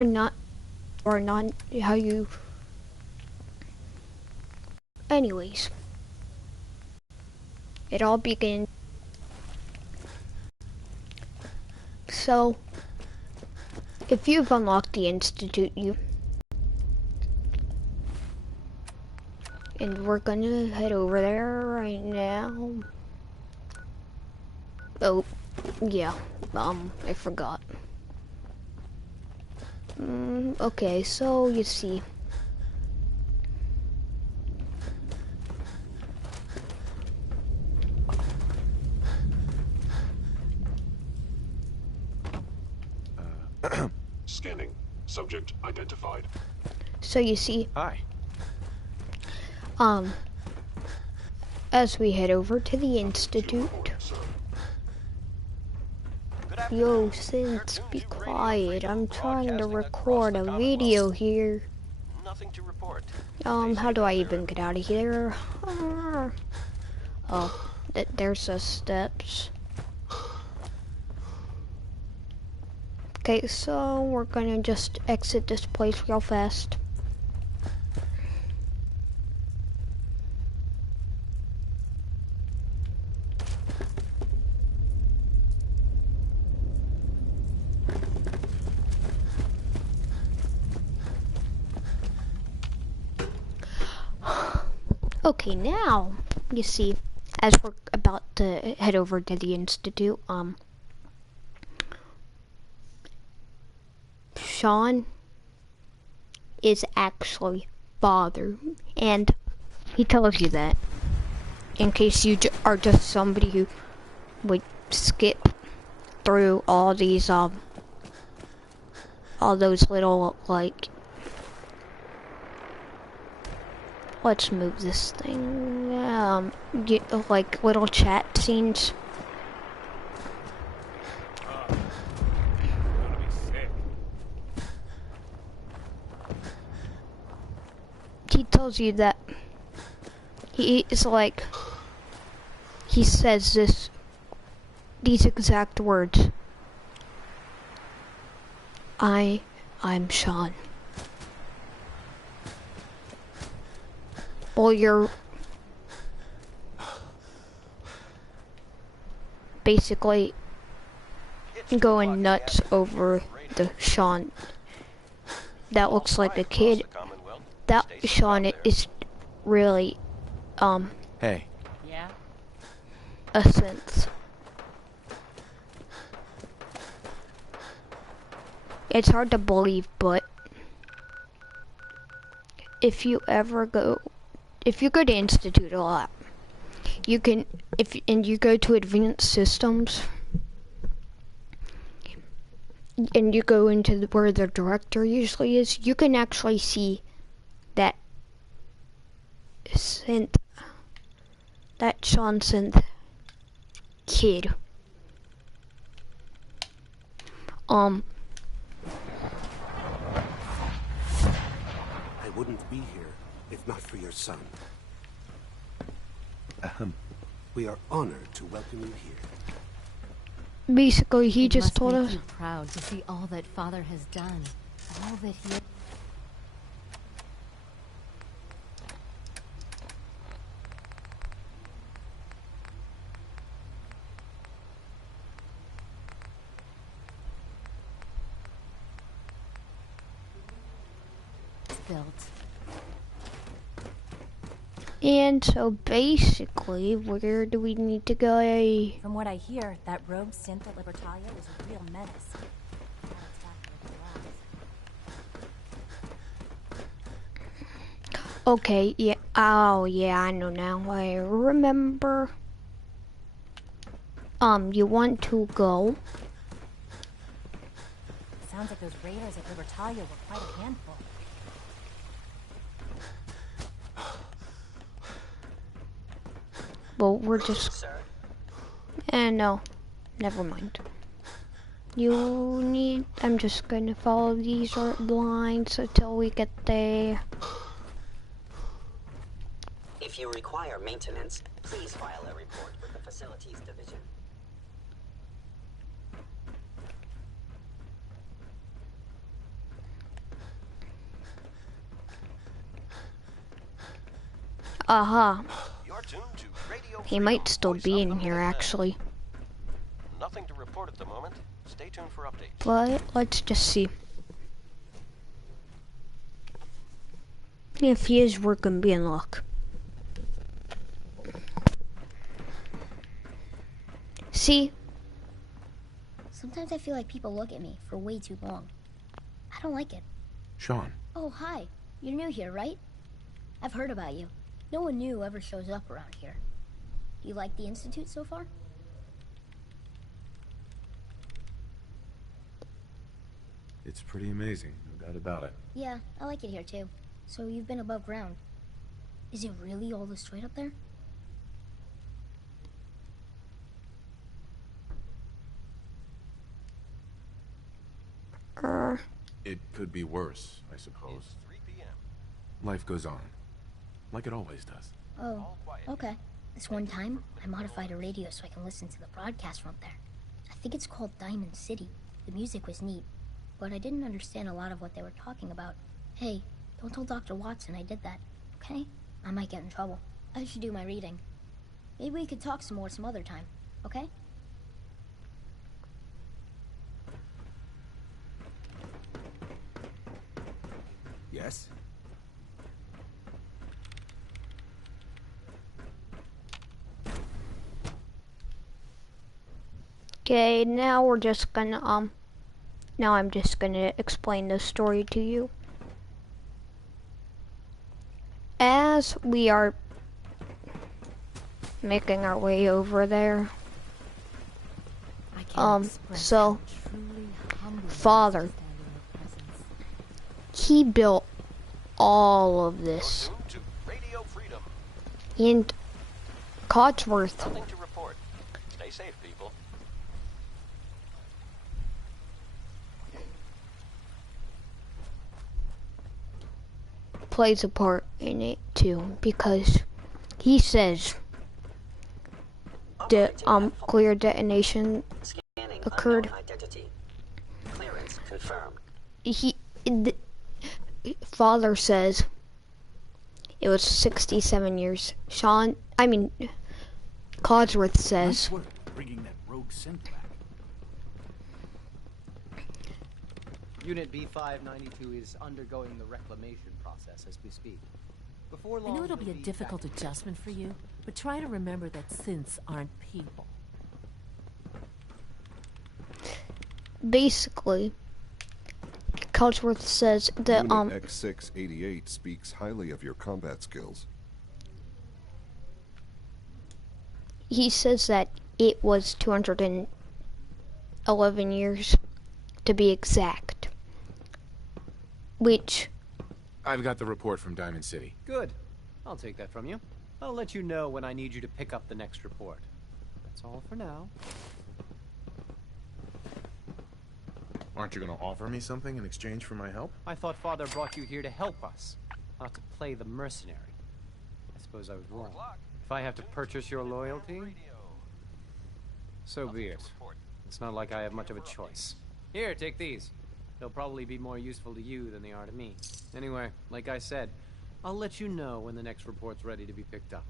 not, or not how you. Anyways, it all began. So, if you've unlocked the Institute, and we're gonna head over there right now. Oh, yeah, I forgot. Okay, so you see. Scanning. Subject identified. So you see. Hi. As we head over to the Institute. Yo, Synth, be quiet. I'm trying to record a video here. Nothing to report. How do I even get out of here? Oh, there's the steps. Okay, so we're gonna just exit this place real fast. Okay, now, you see, as we're about to head over to the Institute, Shaun is actually father, and he tells you that, in case you are just somebody who would skip through all these, all those little, like, let's move this thing, like little chat scenes. He tells you that he is like, he says these exact words. I'm Shaun. Well, you're basically going nuts over the Shaun that looks like a kid. That Shaun is really, Hey. Yeah? a synth. It's hard to believe, but if you go to Institute a lot, you can, and you go to Advanced Systems, and you go into where the director usually is, you can actually see that synth, that Shaun synth kid. I wouldn't be here if not for your son. We are honored to welcome you here. Basically, he just told us. It must make you proud to see all that Father has done, all that he. Built. And so basically, where do we need to go? From what I hear, that rogue synth at Libertalia is a real menace. Not exactly what it was. Okay, yeah. Oh, yeah, I know now. I remember. You want to go? Sounds like those raiders at Libertalia were quite a handful. Well, we're just. No, never mind. You need. I'm just gonna follow these lines until we get there. If you require maintenance, please file a report with the Facilities Division. Aha. You're tuned to Radio He Freedom, might still voice be of the in here, Minutemen. actually. Nothing to report at the moment. Stay tuned for updates. But let's just see. If he is, we're gonna be in luck. See? Sometimes I feel like people look at me for way too long. I don't like it. Shaun. Oh, hi. You're new here, right? I've heard about you. No one new ever shows up around here. Do you like the Institute so far? It's pretty amazing, no doubt about it. Yeah, I like it here too. So you've been above ground. Is it really all this straight up there? It could be worse, I suppose. It's 3 p.m. Life goes on, like it always does. Oh, okay. This one time, I modified a radio so I can listen to the broadcast from up there. I think it's called Diamond City. The music was neat, but I didn't understand a lot of what they were talking about. Hey, don't tell Dr. Watson I did that, okay? I might get in trouble. I should do my reading. Maybe we could talk some more some other time, okay? Yes? Okay, now we're just gonna, now I'm just gonna explain the story to you. As we are making our way over there, I can't express so, how truly humbling it is to Father, stand in your presence. he built all of this. Tuned to Radio Freedom. And Codsworth, Nothing to report. Stay safe, people. plays a part in it too, because he says the clear detonation Scanning occurred. unknown identity. Clearance confirmed. The Father says it was 67 years. Codsworth says Nice work bringing that rogue synth back. Unit B592 is undergoing the reclamation process as we speak. Before I long, know it'll be a he'll difficult back- adjustment for you, but try to remember that synths aren't people. basically Codsworth says that Unit X688 speaks highly of your combat skills. he says that it was 211 years to be exact, which I've got the report from Diamond City. Good. I'll take that from you. I'll let you know when I need you to pick up the next report. That's all for now. Aren't you going to offer me something in exchange for my help? I thought Father brought you here to help us, not to play the mercenary. I suppose I was wrong. If I have to purchase your loyalty, so be it. It's not like I have much of a choice. Here, take these. They'll probably be more useful to you than they are to me. Anyway, like I said, I'll let you know when the next report's ready to be picked up.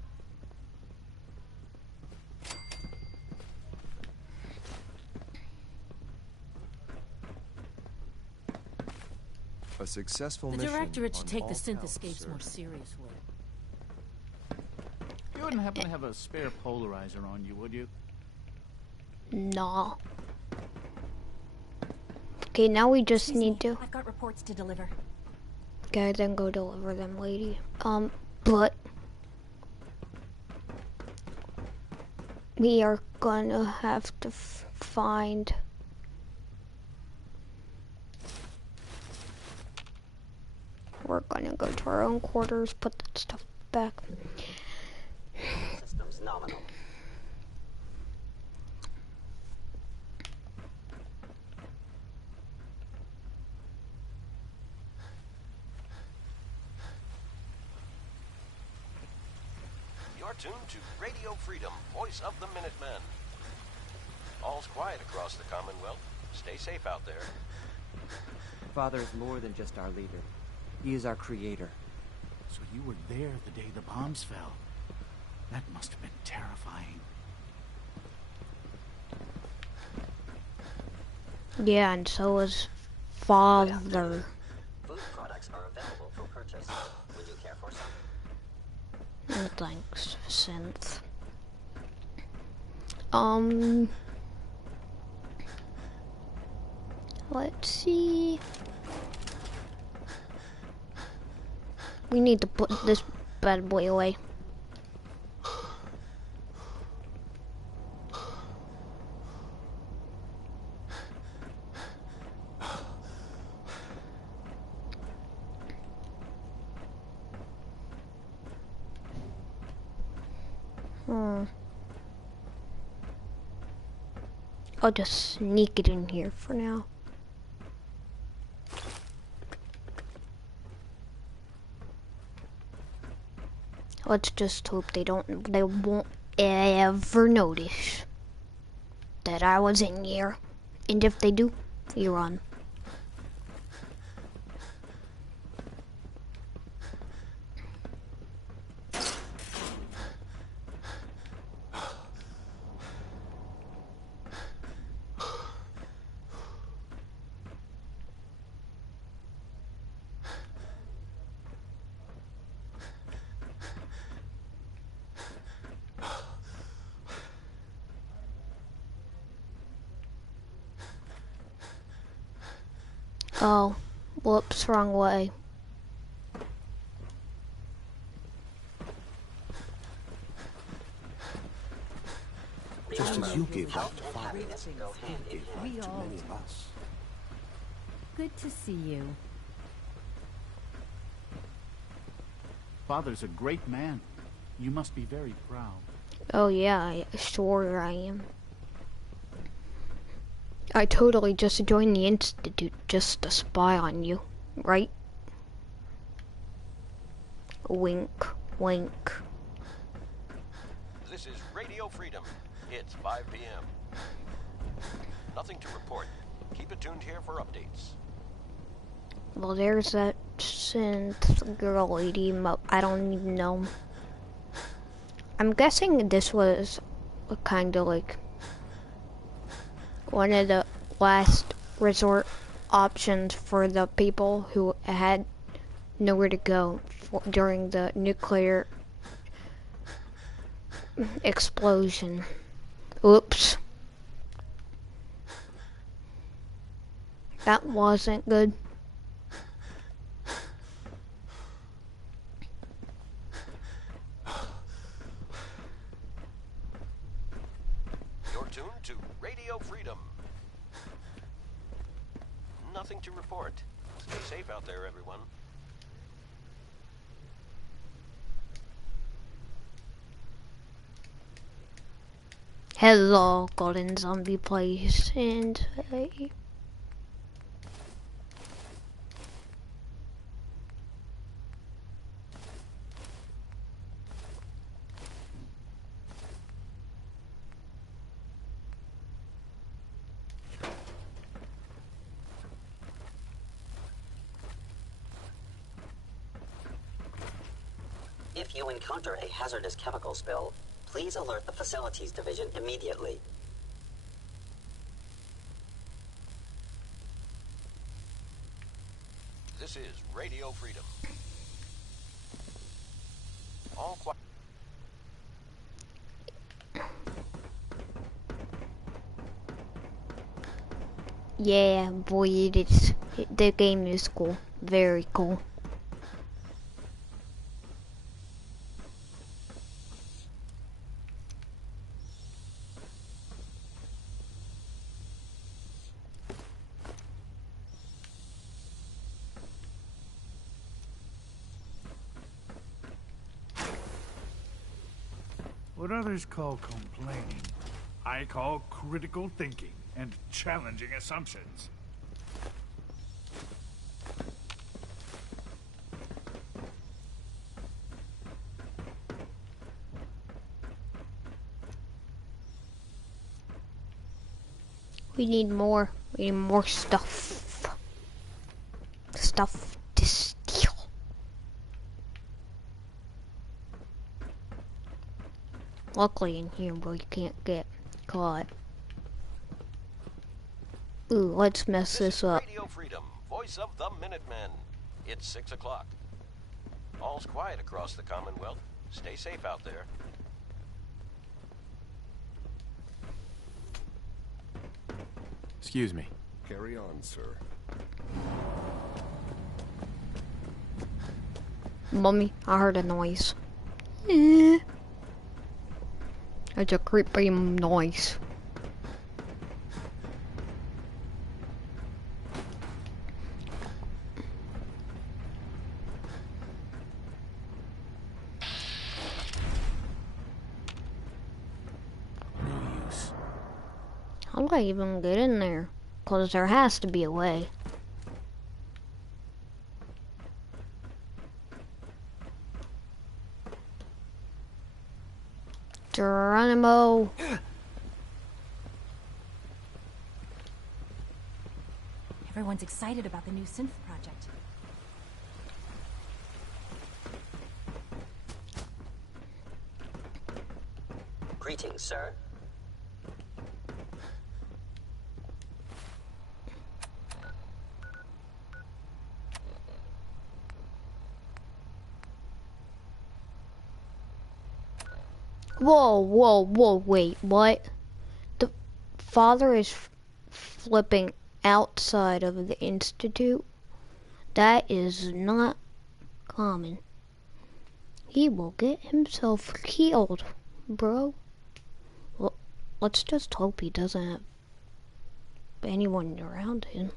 A successful The mission Directorate should on take all the synth counts, escapes sir. more seriously. You wouldn't happen to have a spare polarizer on you, would you? nah. Okay, now we just Excuse me, need to I've got reports to deliver. go then go deliver them, lady. But we are gonna have to find we're gonna go to our own quarters, put that stuff back. Systems nominal. You're tuned to Radio Freedom, voice of the Minutemen. All's quiet across the Commonwealth. Stay safe out there. Father is more than just our leader. He is our creator. So you were there the day the bombs fell. That must have been terrifying. Yeah, and so was father. Food products are available for purchase. Would you care for some? Thanks, synth. Let's see. We need to put this bad boy away. I'll just sneak it in here for now. Let's just hope they won't ever notice that I was in here. And if they do, we run. Oh, whoops, wrong way. Just as you gave life to Father, he gave life to many of us. Good to see you. Father's a great man. You must be very proud. Oh yeah, sure I am. I totally just joined the Institute just to spy on you, right? Wink, wink. This is Radio Freedom. It's 5 p.m. Nothing to report. Keep it tuned here for updates. Well, there's that synth girl lady. I don't even know. I'm guessing this was kind of like one of the last resort options for the people who had nowhere to go during the nuclear explosion. Oops. That wasn't good. You're tuned to Radio Freedom. Nothing to report. Stay safe out there, everyone. Hello, Golden Zombie Place, and If you encounter a hazardous chemical spill, please alert the Facilities Division immediately. This is Radio Freedom. All quiet. yeah, boy, it is. The game is cool, very cool. What others call complaining, I call critical thinking and challenging assumptions. We need more. We need more stuff. Stuff to steal. Luckily in here where you can't get caught. Ooh, let's mess this up. Radio Freedom, voice of the Minutemen. It's 6 o'clock. All's quiet across the Commonwealth. Stay safe out there. Excuse me. Carry on, sir. Mummy, I heard a noise. It's a creepy noise. No use. How do I even get in there? 'Cause there has to be a way. Geronimo. Everyone's excited about the new synth project. Greetings, sir. Whoa, wait, what? The father is flipping outside of the institute? That is not common. He will get himself killed, bro. Well, let's just hope he doesn't have anyone around him.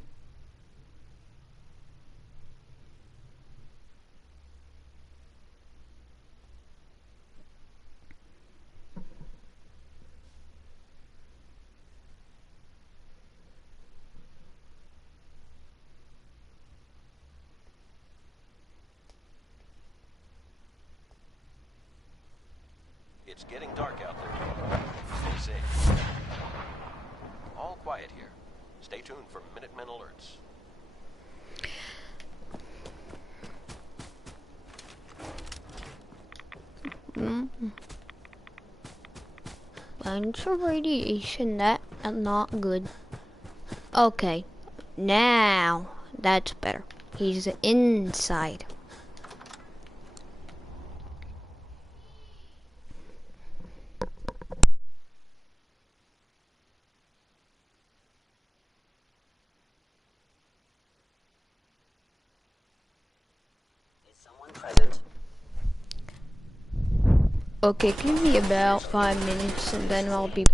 It's getting dark out there. Stay safe. All quiet here. Stay tuned for Minutemen alerts. Bunch of radiation, that not good. Okay, now that's better. He's inside. Is someone present? Okay, give me about 5 minutes and then I'll be...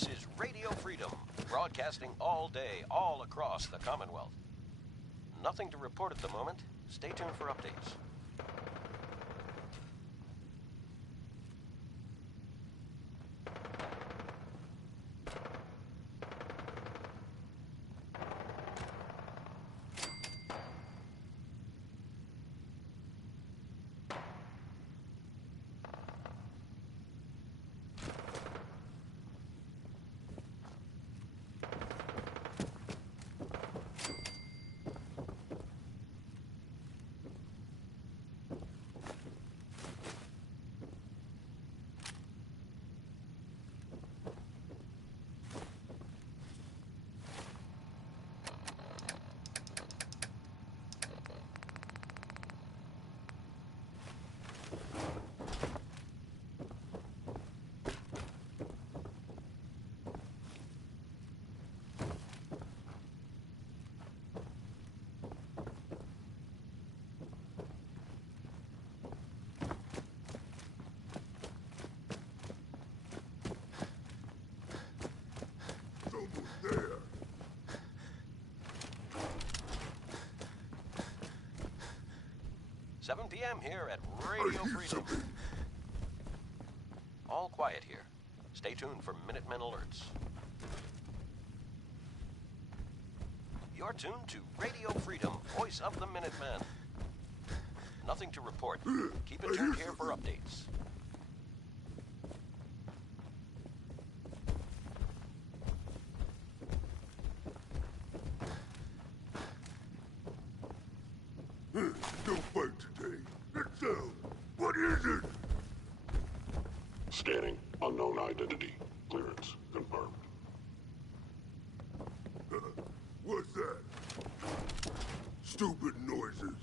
This is Radio Freedom, broadcasting all day, all across the Commonwealth. Nothing to report at the moment. Stay tuned for updates. There. 7 p.m. here at Radio Freedom. All quiet here. Stay tuned for Minutemen alerts. You're tuned to Radio Freedom, voice of the Minutemen. Nothing to report. Keep it tuned here for updates. No fight today. It's down. What is it? Scanning. Unknown identity. Clearance confirmed. What's that? Stupid noises.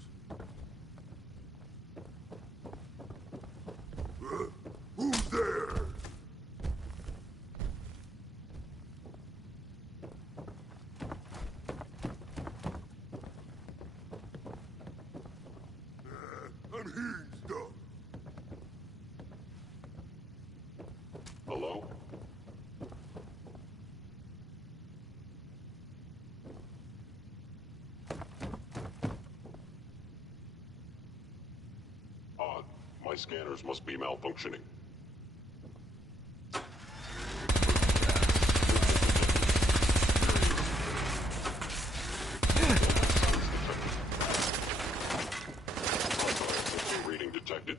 Who's there? I'm hearing stuff. Hello? Odd. My scanners must be malfunctioning. Reading detected.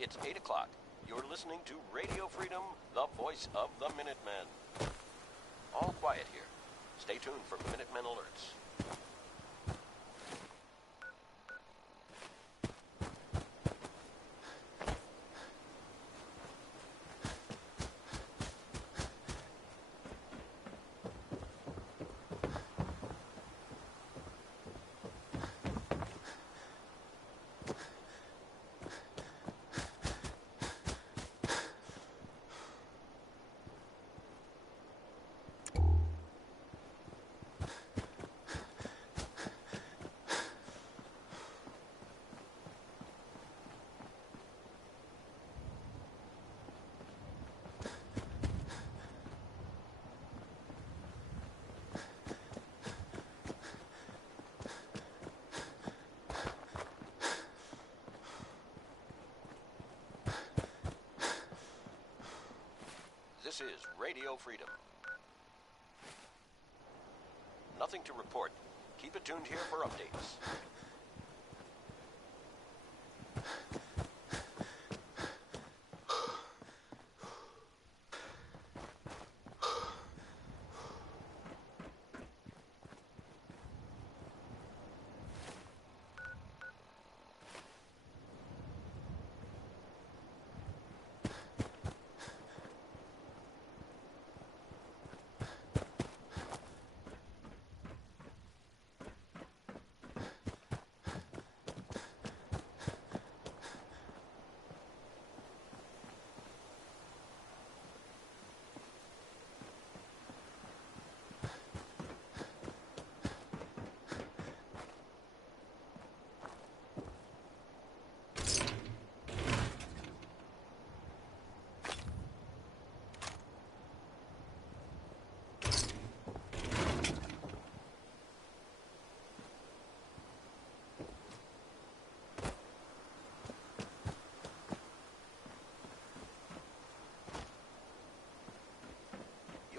It's 8 o'clock. You're listening to Radio Freedom, the voice of the Minutemen. All quiet here. Stay tuned for Minutemen alerts. This is Radio Freedom. Nothing to report. Keep it tuned here for updates.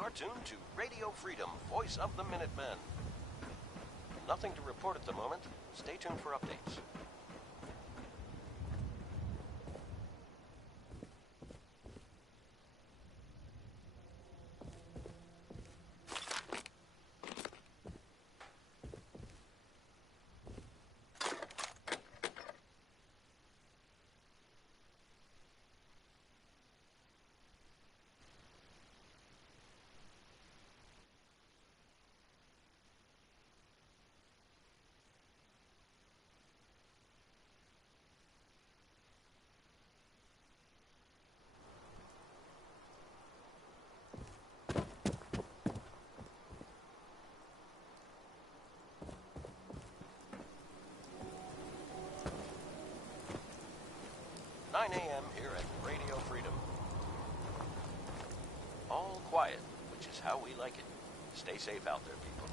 You're tuned to Radio Freedom, voice of the Minutemen. Nothing to report at the moment. Stay tuned for updates. A.m. here at Radio Freedom. All quiet, which is how we like it. Stay safe out there, people.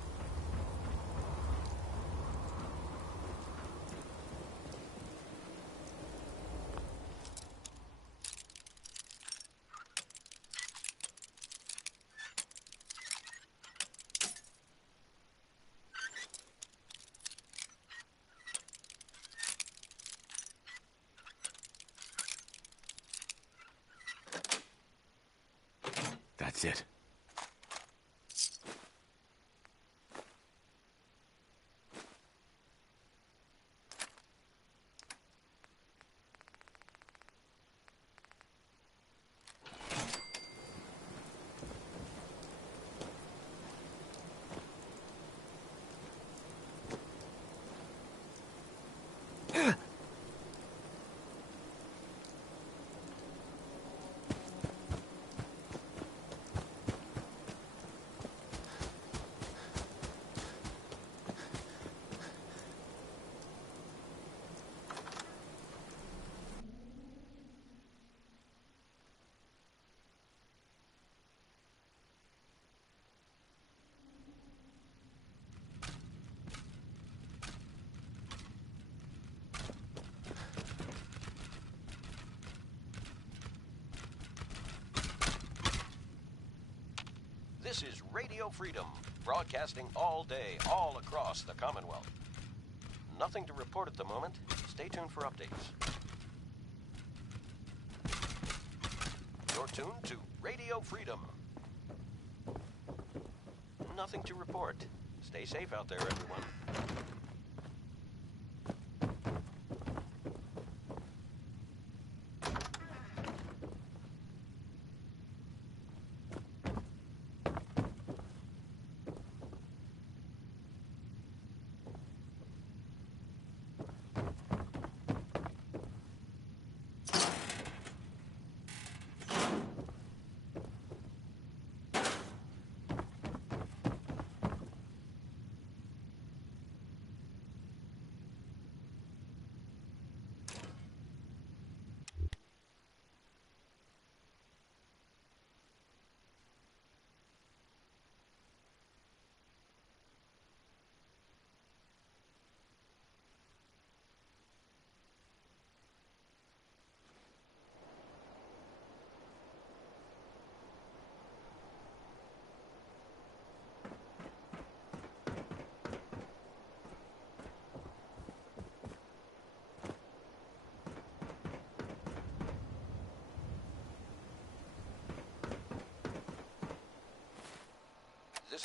That's it. This is Radio Freedom, broadcasting all day, all across the Commonwealth. Nothing to report at the moment. Stay tuned for updates. You're tuned to Radio Freedom. Nothing to report. Stay safe out there, everyone.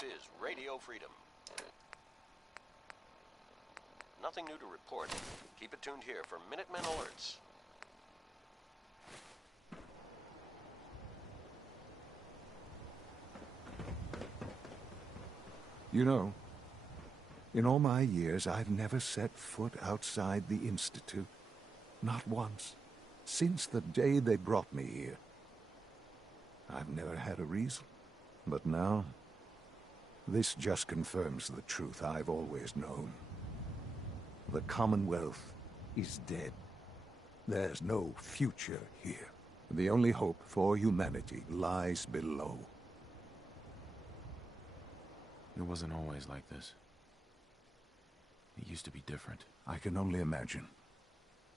This is Radio Freedom. Nothing new to report. Keep it tuned here for Minutemen alerts. You know, in all my years, I've never set foot outside the Institute. Not once. Since the day they brought me here. I've never had a reason. But now, this just confirms the truth I've always known. The Commonwealth is dead. There's no future here. The only hope for humanity lies below. It wasn't always like this. It used to be different. I can only imagine.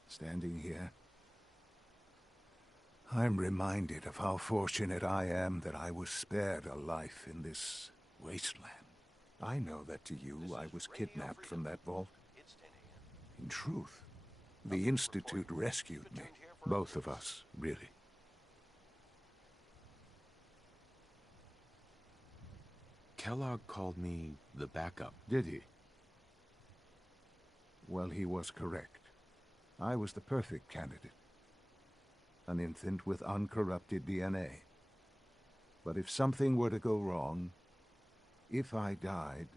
Standing here, I'm reminded of how fortunate I am that I was spared a life in this wasteland. I know that to you, I was kidnapped from that vault. In truth, the Institute rescued me. Both of us, really. Kellogg called me the backup. Did he? Well, he was correct. I was the perfect candidate. An infant with uncorrupted DNA. But if something were to go wrong, if I died,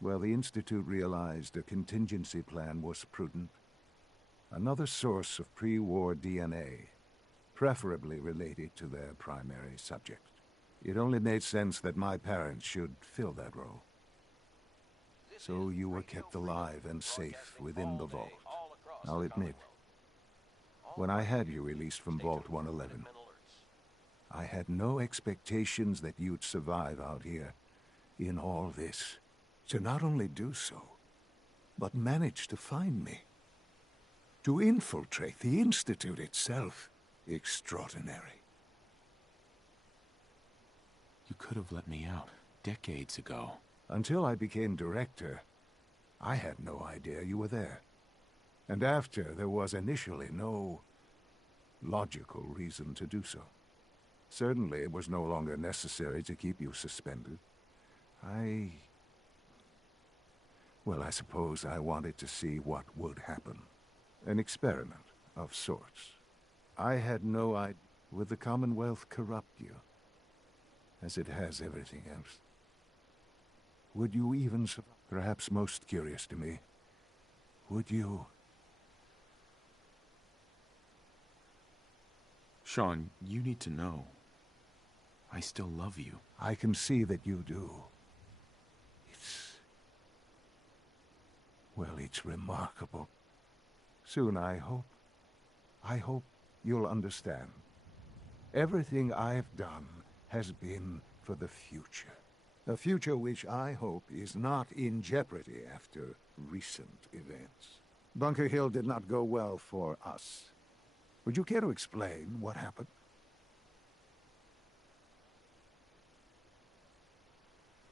well, the Institute realized a contingency plan was prudent. Another source of pre-war DNA, preferably related to their primary subject. It only made sense that my parents should fill that role. So you were kept alive and safe within the vault. I'll admit, when I had you released from Vault 111, I had no expectations that you'd survive out here in all this. To not only do so, but manage to find me. To infiltrate the Institute itself. Extraordinary. You could have let me out decades ago. Until I became director, I had no idea you were there. And after, there was initially no logical reason to do so. Certainly, it was no longer necessary to keep you suspended. Well, I suppose I wanted to see what would happen. An experiment of sorts. I had no idea. Would the Commonwealth corrupt you? As it has everything else. Would you even survive? Perhaps most curious to me, would you? Shaun, you need to know. I still love you. I can see that you do. Well, it's remarkable. Soon, I hope you'll understand. Everything I've done has been for the future. A future which I hope is not in jeopardy after recent events. Bunker Hill did not go well for us. Would you care to explain what happened?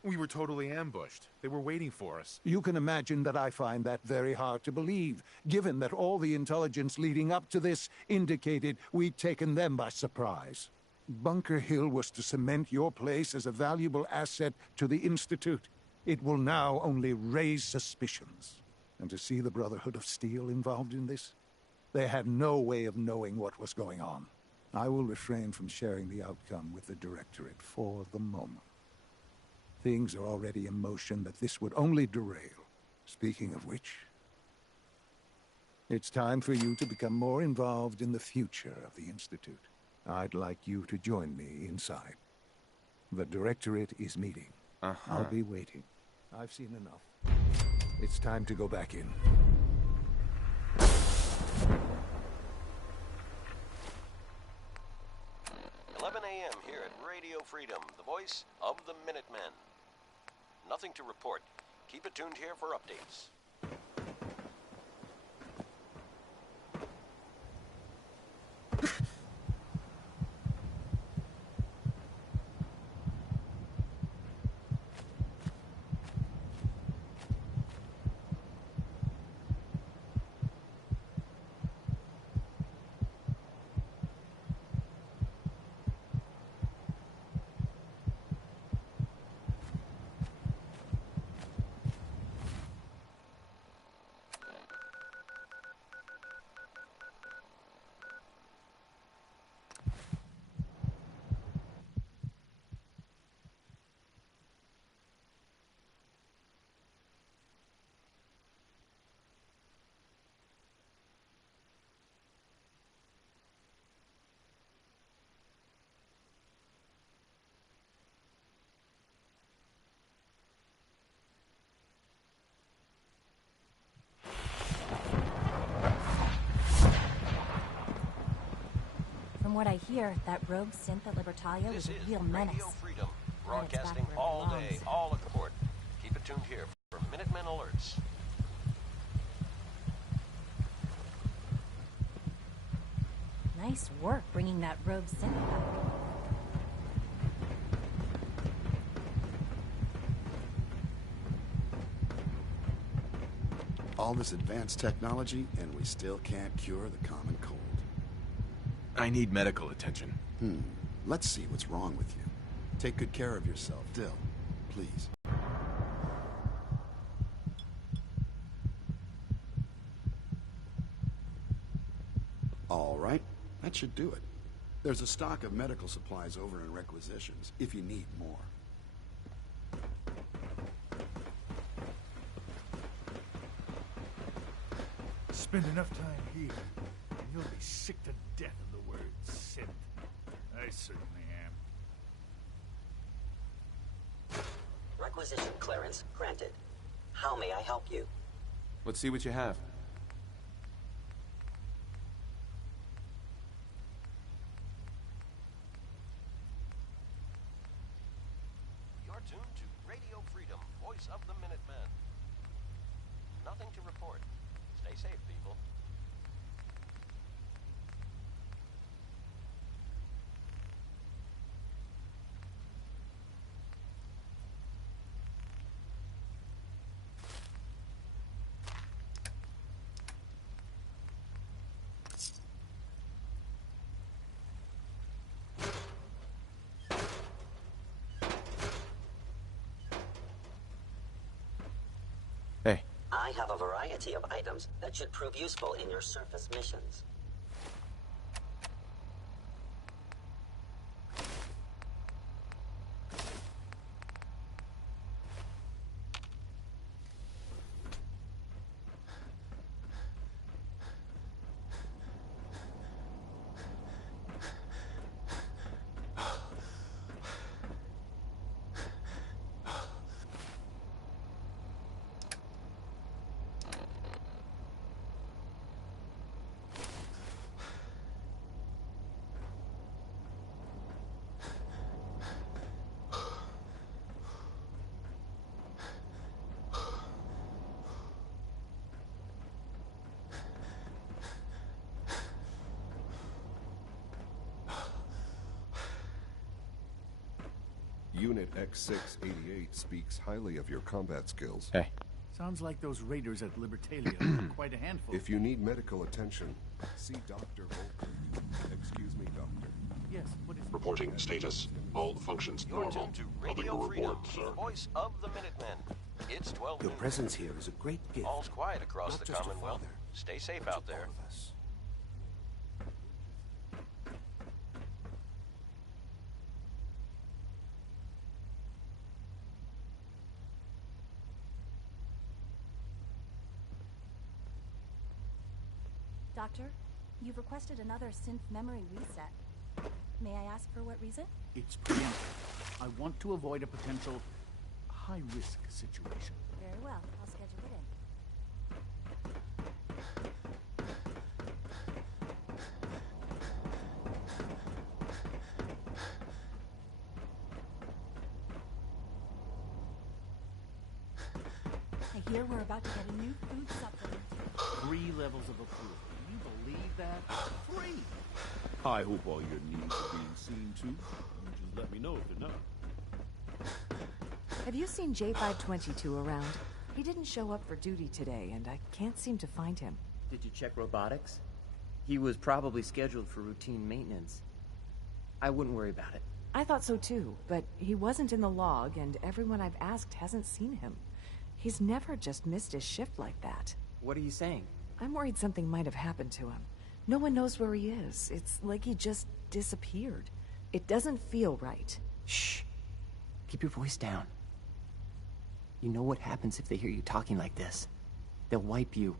We were totally ambushed. They were waiting for us. You can imagine that I find that very hard to believe, given that all the intelligence leading up to this indicated we'd taken them by surprise. Bunker Hill was to cement your place as a valuable asset to the Institute. It will now only raise suspicions. And to see the Brotherhood of Steel involved in this? They had no way of knowing what was going on. I will refrain from sharing the outcome with the Directorate for the moment. Things are already in motion that this would only derail. Speaking of which, it's time for you to become more involved in the future of the Institute. I'd like you to join me inside. The Directorate is meeting. I'll be waiting. I've seen enough. It's time to go back in. 11 a.m. here at Radio Freedom, the voice of the Minutemen. Nothing to report. Keep it tuned here for updates. From what I hear, that rogue synth at Libertalia was a real menace. Radio Freedom, Glad it's back broadcasting where it all belongs. day, all accord. Keep it tuned here for Minutemen alerts. Nice work bringing that rogue synth back. All this advanced technology, and we still can't cure the common cold. I need medical attention. Let's see what's wrong with you. Take good care of yourself. Dill, please. All right, that should do it. There's a stock of medical supplies over in requisitions, if you need more. Spend enough time here, and you'll be sick to death of the word synth. I certainly am. Requisition clearance granted. How may I help you? Let's see what you have. You're tuned to Radio Freedom, voice of the Minutemen. Nothing to report. Stay safe, people. Hey. I have a variety of items that should prove useful in your surface missions. Unit X688 speaks highly of your combat skills. Hey. Sounds like those raiders at Libertalia are quite a handful. If you need medical attention, see Dr. Volker. Excuse me, Doctor. Yes, what is... Reporting status. All functions You're normal. tuned to Nothing Radio to Freedom, report, sir. the voice of the Minutemen. It's 12 Your noon. presence here is a great gift. All's quiet across Not the just to Commonwealth. Father, Stay safe but to out there. all of us. Doctor, you've requested another synth memory reset. May I ask for what reason? It's preemptive. I want to avoid a potential high-risk situation. Very well, I'll schedule it in. I hear we're about to get a new food supplement. 3 levels of approval. Can you believe that? 3! I hope all your needs are being seen to. Just let me know if they're not. Have you seen J522 around? He didn't show up for duty today, and I can't seem to find him. Did you check robotics? He was probably scheduled for routine maintenance. I wouldn't worry about it. I thought so too, but he wasn't in the log, and everyone I've asked hasn't seen him. He's never just missed his shift like that. What are you saying? I'm worried something might have happened to him. No one knows where he is. It's like he just disappeared. It doesn't feel right. Shh. Keep your voice down. You know what happens if they hear you talking like this? They'll wipe you.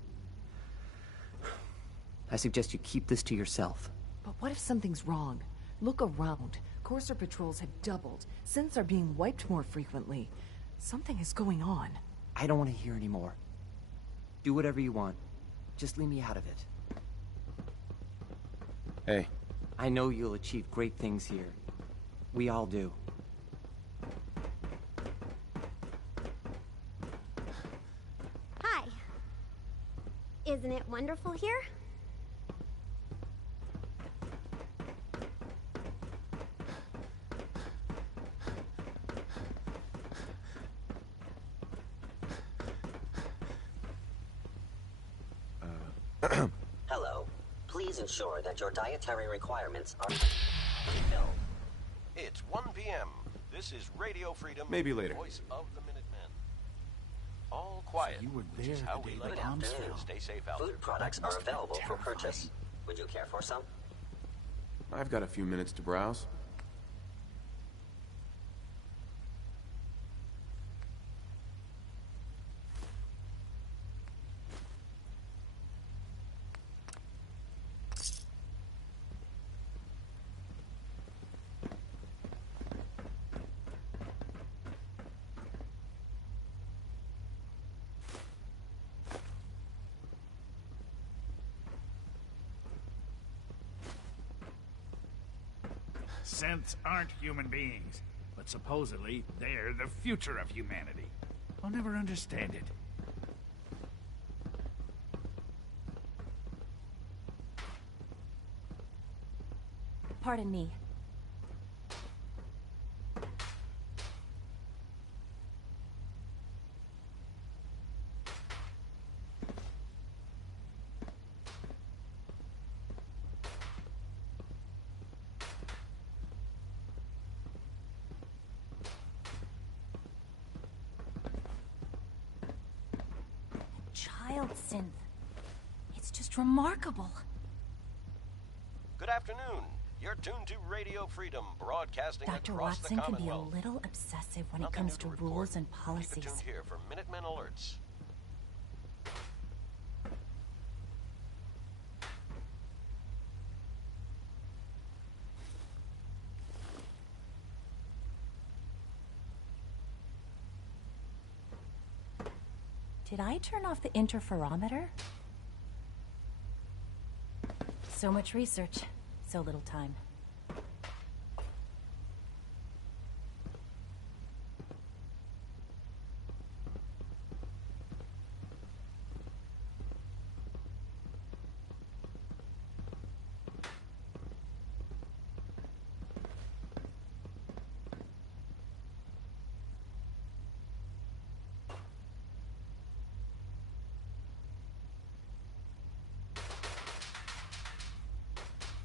I suggest you keep this to yourself. But what if something's wrong? Look around. Courser patrols have doubled. Synths are being wiped more frequently. Something is going on. I don't want to hear anymore. Do whatever you want. Just leave me out of it. Hey. I know you'll achieve great things here. We all do. Hi. Isn't it wonderful here? Hello. Please ensure that your dietary requirements are filled. It's 1 p.m. This is Radio Freedom. Maybe later. Voice of the Minutemen. All quiet. You were which there is how the we day like the it. bombs fell. Stay safe out Food there. products That must are have been available for terrifying. purchase. Would you care for some? I've got a few minutes to browse. Synths aren't human beings, but supposedly they're the future of humanity. I'll never understand it. Pardon me. Child synth. It's just remarkable. Good afternoon. You're tuned to Radio Freedom, broadcasting Dr. across Watson the can be a Commonwealth. little obsessive when it Nothing comes new to report. rules and Keep it policies. tuned here for Minutemen Alerts. Did I turn off the interferometer? So much research, so little time.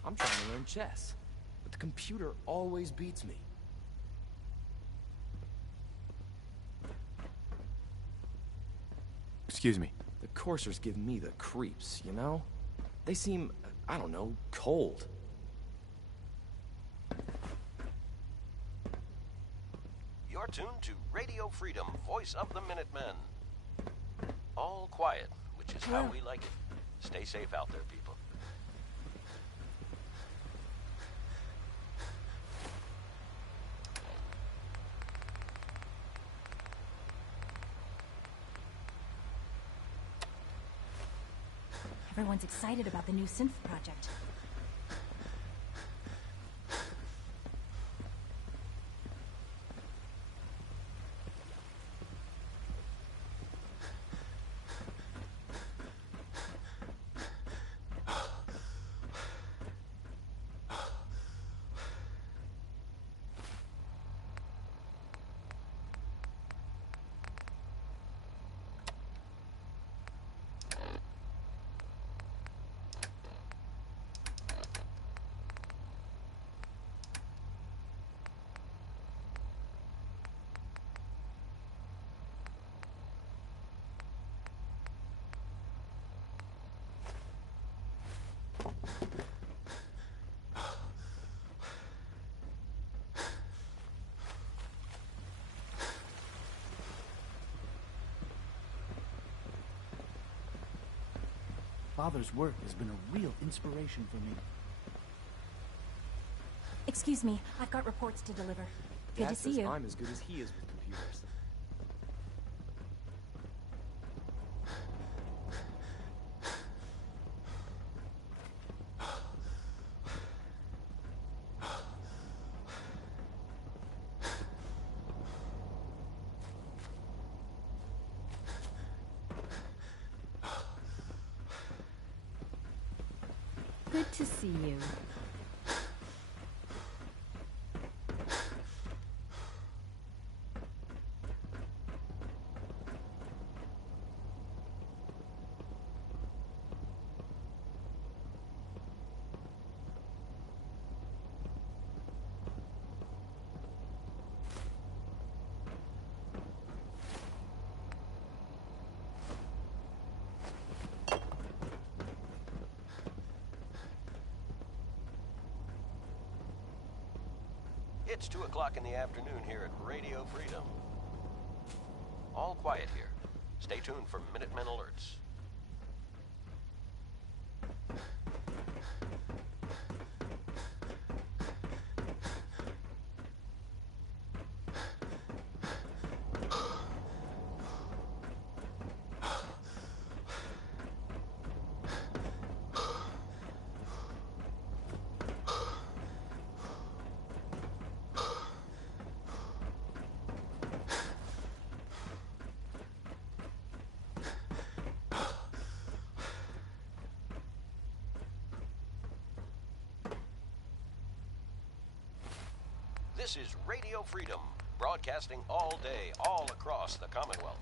I'm trying to learn chess, but the computer always beats me. Excuse me. The coursers give me the creeps, you know? They seem, I don't know, cold. You're tuned to Radio Freedom, voice of the Minutemen. All quiet, which is how we like it. Stay safe out there, people. Everyone's excited about the new synth project. Father's work has been a real inspiration for me. Excuse me, I've got reports to deliver. Good Dad to see says you. I'm as good as he is with computers. Good to see you. It's 2 o'clock in the afternoon here at Radio Freedom. All quiet here. Stay tuned for Minutemen alerts. This is Radio Freedom, broadcasting all day, all across the Commonwealth.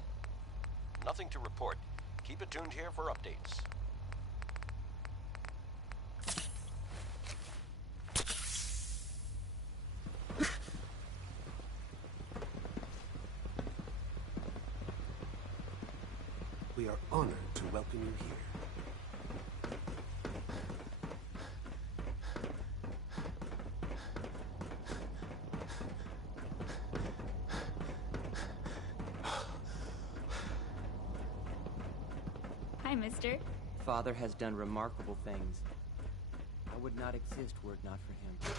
Nothing to report. Keep it tuned here for updates. We are honored to welcome you here. Hi, mister. Father has done remarkable things. I would not exist were it not for him.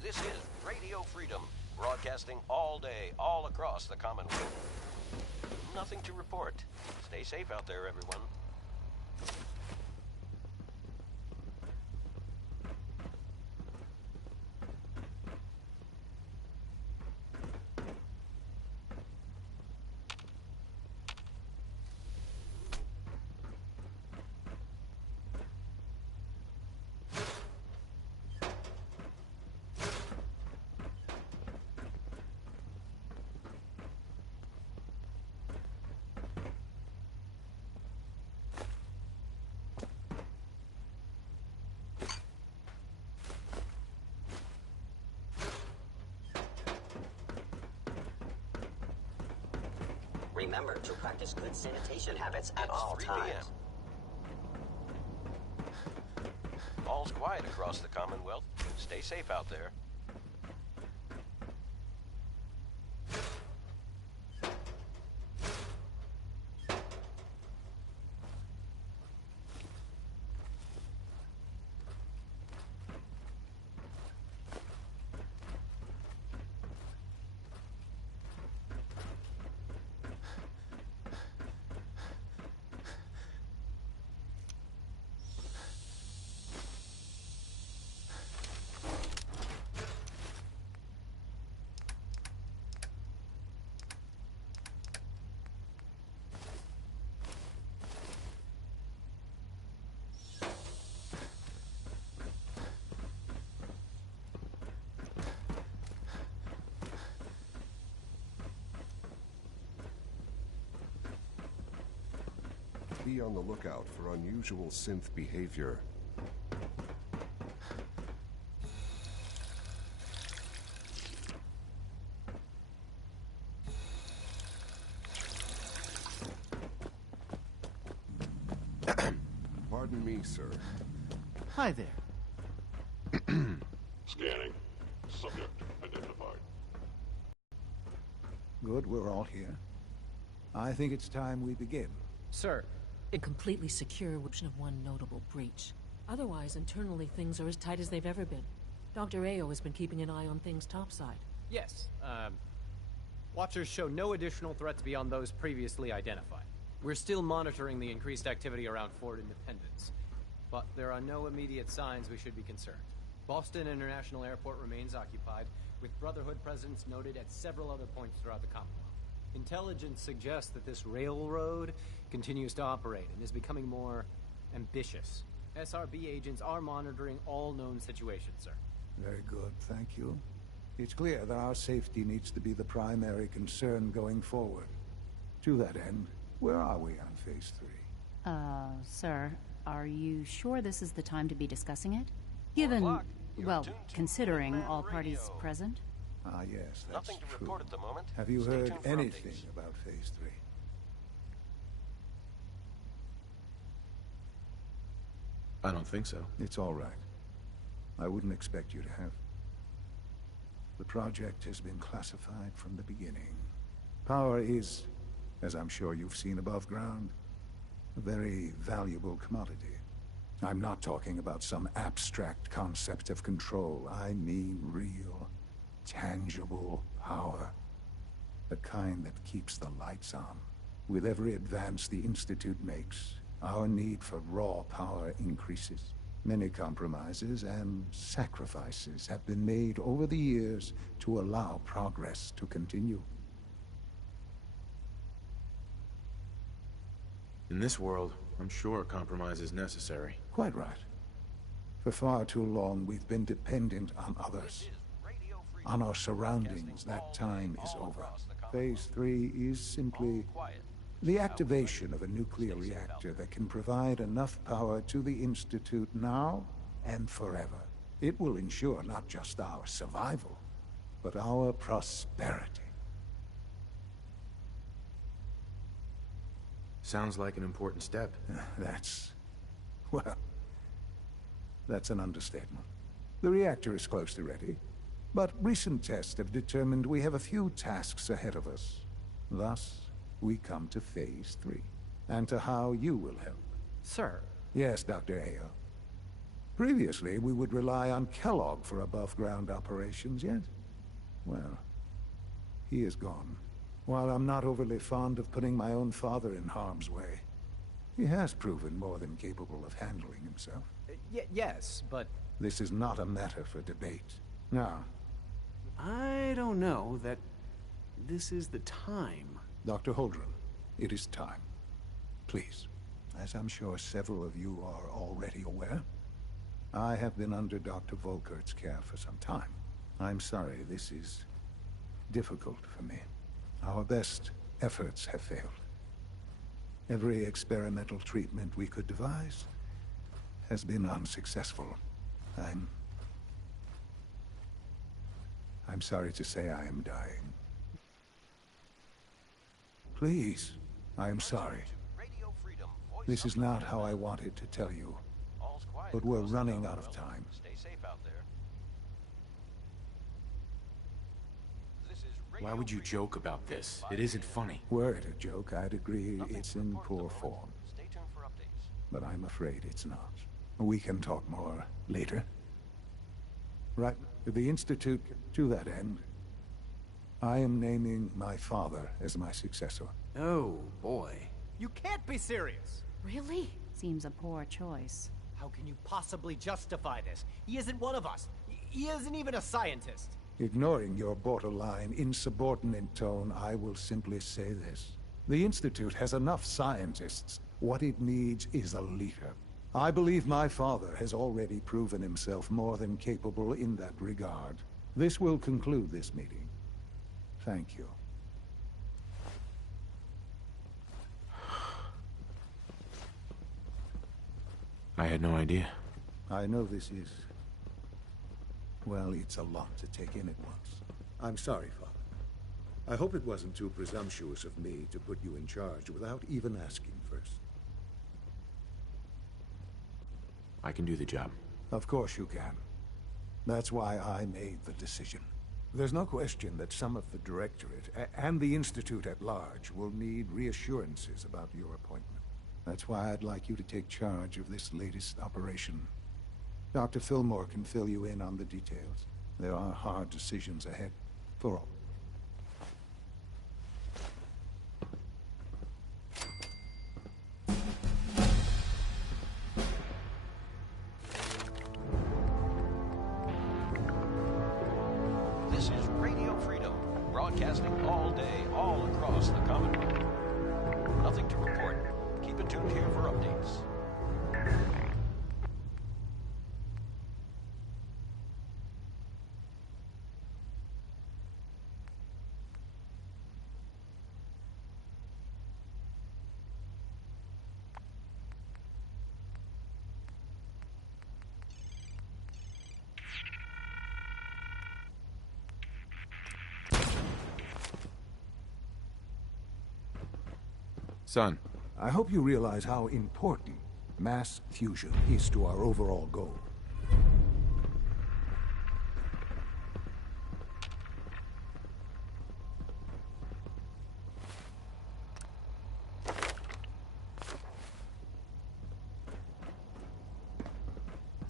This is Radio Freedom, broadcasting all day, all across the Commonwealth. Nothing to report. Stay safe out there, everyone. Remember to practice good sanitation habits at all 3 times. p.m. All's quiet across the Commonwealth. Stay safe out there. Be on the lookout for unusual synth behavior. Pardon me, sir. Hi there. Scanning. Subject identified. Good, we're all here. I think it's time we begin. Sir, Completely secure with of one notable breach. Otherwise, internally, things are as tight as they've ever been. Dr. Ayo has been keeping an eye on things topside. Yes, Watchers show no additional threats beyond those previously identified. We're still monitoring the increased activity around Fort Independence, but there are no immediate signs we should be concerned. Boston International Airport remains occupied, with Brotherhood presence noted at several other points throughout the Commonwealth. Intelligence suggests that this railroad continues to operate and is becoming more ambitious. SRB agents are monitoring all known situations, sir. Very good, thank you. It's clear that our safety needs to be the primary concern going forward. To that end, where are we on Phase 3? Sir, are you sure this is the time to be discussing it? Given, well, considering all parties present? Ah, yes, that's Nothing to true. report at the moment. Have you Stay heard tuned for anything updates. about Phase 3? I don't think so. It's all right. I wouldn't expect you to have. The project has been classified from the beginning. Power is, as I'm sure you've seen above ground, a very valuable commodity. I'm not talking about some abstract concept of control. I mean real, tangible power. The kind that keeps the lights on. With every advance the Institute makes, our need for raw power increases. Many compromises and sacrifices have been made over the years to allow progress to continue. In this world, I'm sure compromise is necessary. Quite right. For far too long, we've been dependent on others. On our surroundings, that time is over. Phase 3 is simply the activation of a nuclear reactor that can provide enough power to the Institute now and forever. It will ensure not just our survival, but our prosperity. Sounds like an important step. Well, that's an understatement. The reactor is close to ready, but recent tests have determined we have a few tasks ahead of us. Thus, we come to Phase 3, and to how you will help. Sir? Yes, Dr. Ayo. Previously, we would rely on Kellogg for above-ground operations, yet, well, he is gone. While I'm not overly fond of putting my own father in harm's way, he has proven more than capable of handling himself. Yes, but... This is not a matter for debate. Now, I don't know that this is the time. Dr. Holdren, it is time. Please, as I'm sure several of you are already aware, I have been under Dr. Volkert's care for some time. I'm sorry this is difficult for me. Our best efforts have failed. Every experimental treatment we could devise has been unsuccessful. I'm sorry to say I am dying. Please, I am sorry. This is not how I wanted to tell you, but we're running out of time. Stay safe out there. Why would you joke about this? It isn't funny. Were it a joke, I'd agree it's in poor form. Stay tuned for updates. But I'm afraid it's not. We can talk more later. Right, the Institute, to that end, I am naming my father as my successor. Oh, boy. You can't be serious! Really? Seems a poor choice. How can you possibly justify this? He isn't one of us. He isn't even a scientist. Ignoring your borderline, insubordinate tone, I will simply say this. The Institute has enough scientists. What it needs is a leader. I believe my father has already proven himself more than capable in that regard. This will conclude this meeting. Thank you. I had no idea. I know this is... well, it's a lot to take in at once. I'm sorry, Father. I hope it wasn't too presumptuous of me to put you in charge without even asking first. I can do the job. Of course you can. That's why I made the decision. There's no question that some of the Directorate and the Institute at large will need reassurances about your appointment. That's why I'd like you to take charge of this latest operation. Dr. Fillmore can fill you in on the details. There are hard decisions ahead for all. This is Radio Freedom, broadcasting all day, all across the Commonwealth. Nothing to report. Keep it tuned here for updates. Son. I hope you realize how important mass fusion is to our overall goal.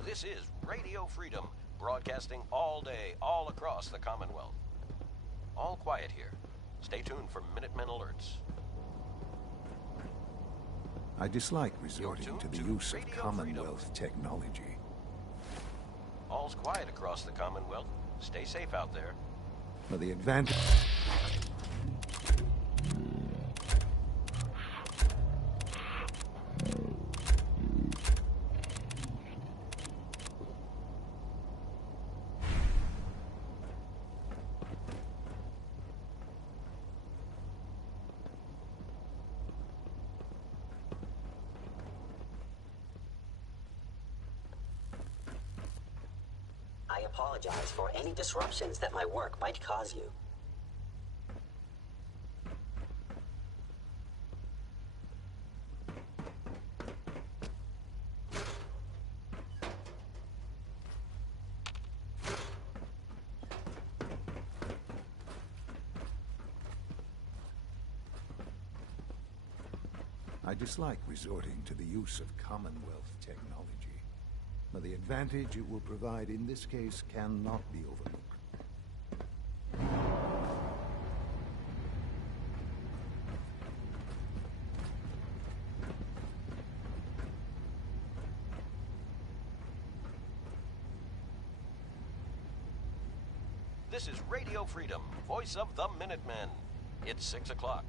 This is Radio Freedom, broadcasting all day, all across the Commonwealth. All quiet here. Stay tuned for Minutemen alerts. I dislike resorting to the use of Commonwealth technology. All's quiet across the Commonwealth. Stay safe out there. For the advantage... I apologize for any disruptions that my work might cause you. I dislike resorting to the use of Commonwealth technology. But the advantage it will provide in this case cannot be overlooked. This is Radio Freedom, voice of the Minutemen. It's 6 o'clock.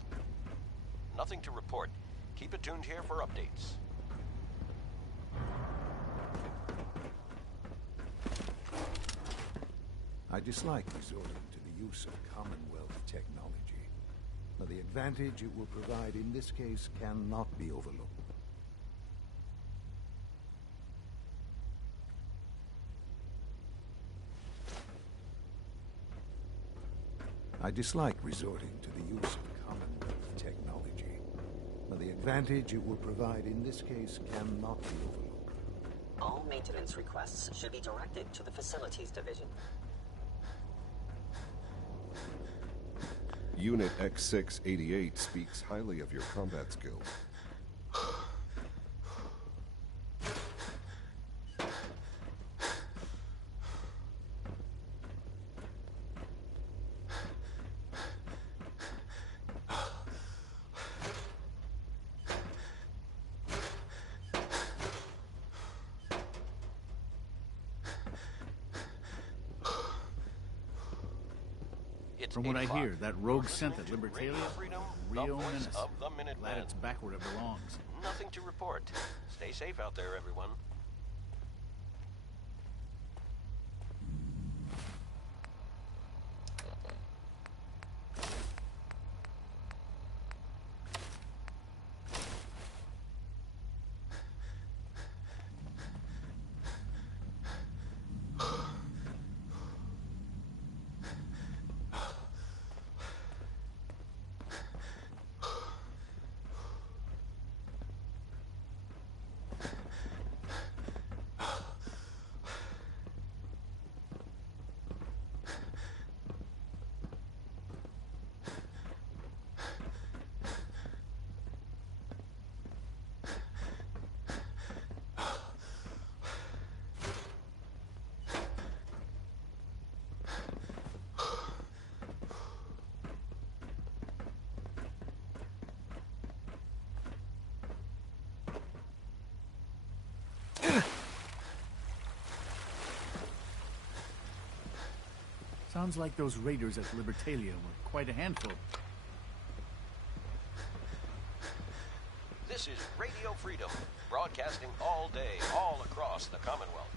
Nothing to report. Keep it tuned here for updates. I dislike resorting to the use of Commonwealth technology. But the advantage it will provide in this case cannot be overlooked. I dislike resorting to the use of Commonwealth technology. But the advantage it will provide in this case cannot be overlooked. All maintenance requests should be directed to the Facilities Division. Unit X688 speaks highly of your combat skills. From what I hear, that rogue synth at Libertalia, real menace. Glad it's back where it belongs. Nothing to report. Stay safe out there, everyone. Sounds like those raiders at Libertalia were quite a handful. This is Radio Freedom, broadcasting all day, all across the Commonwealth.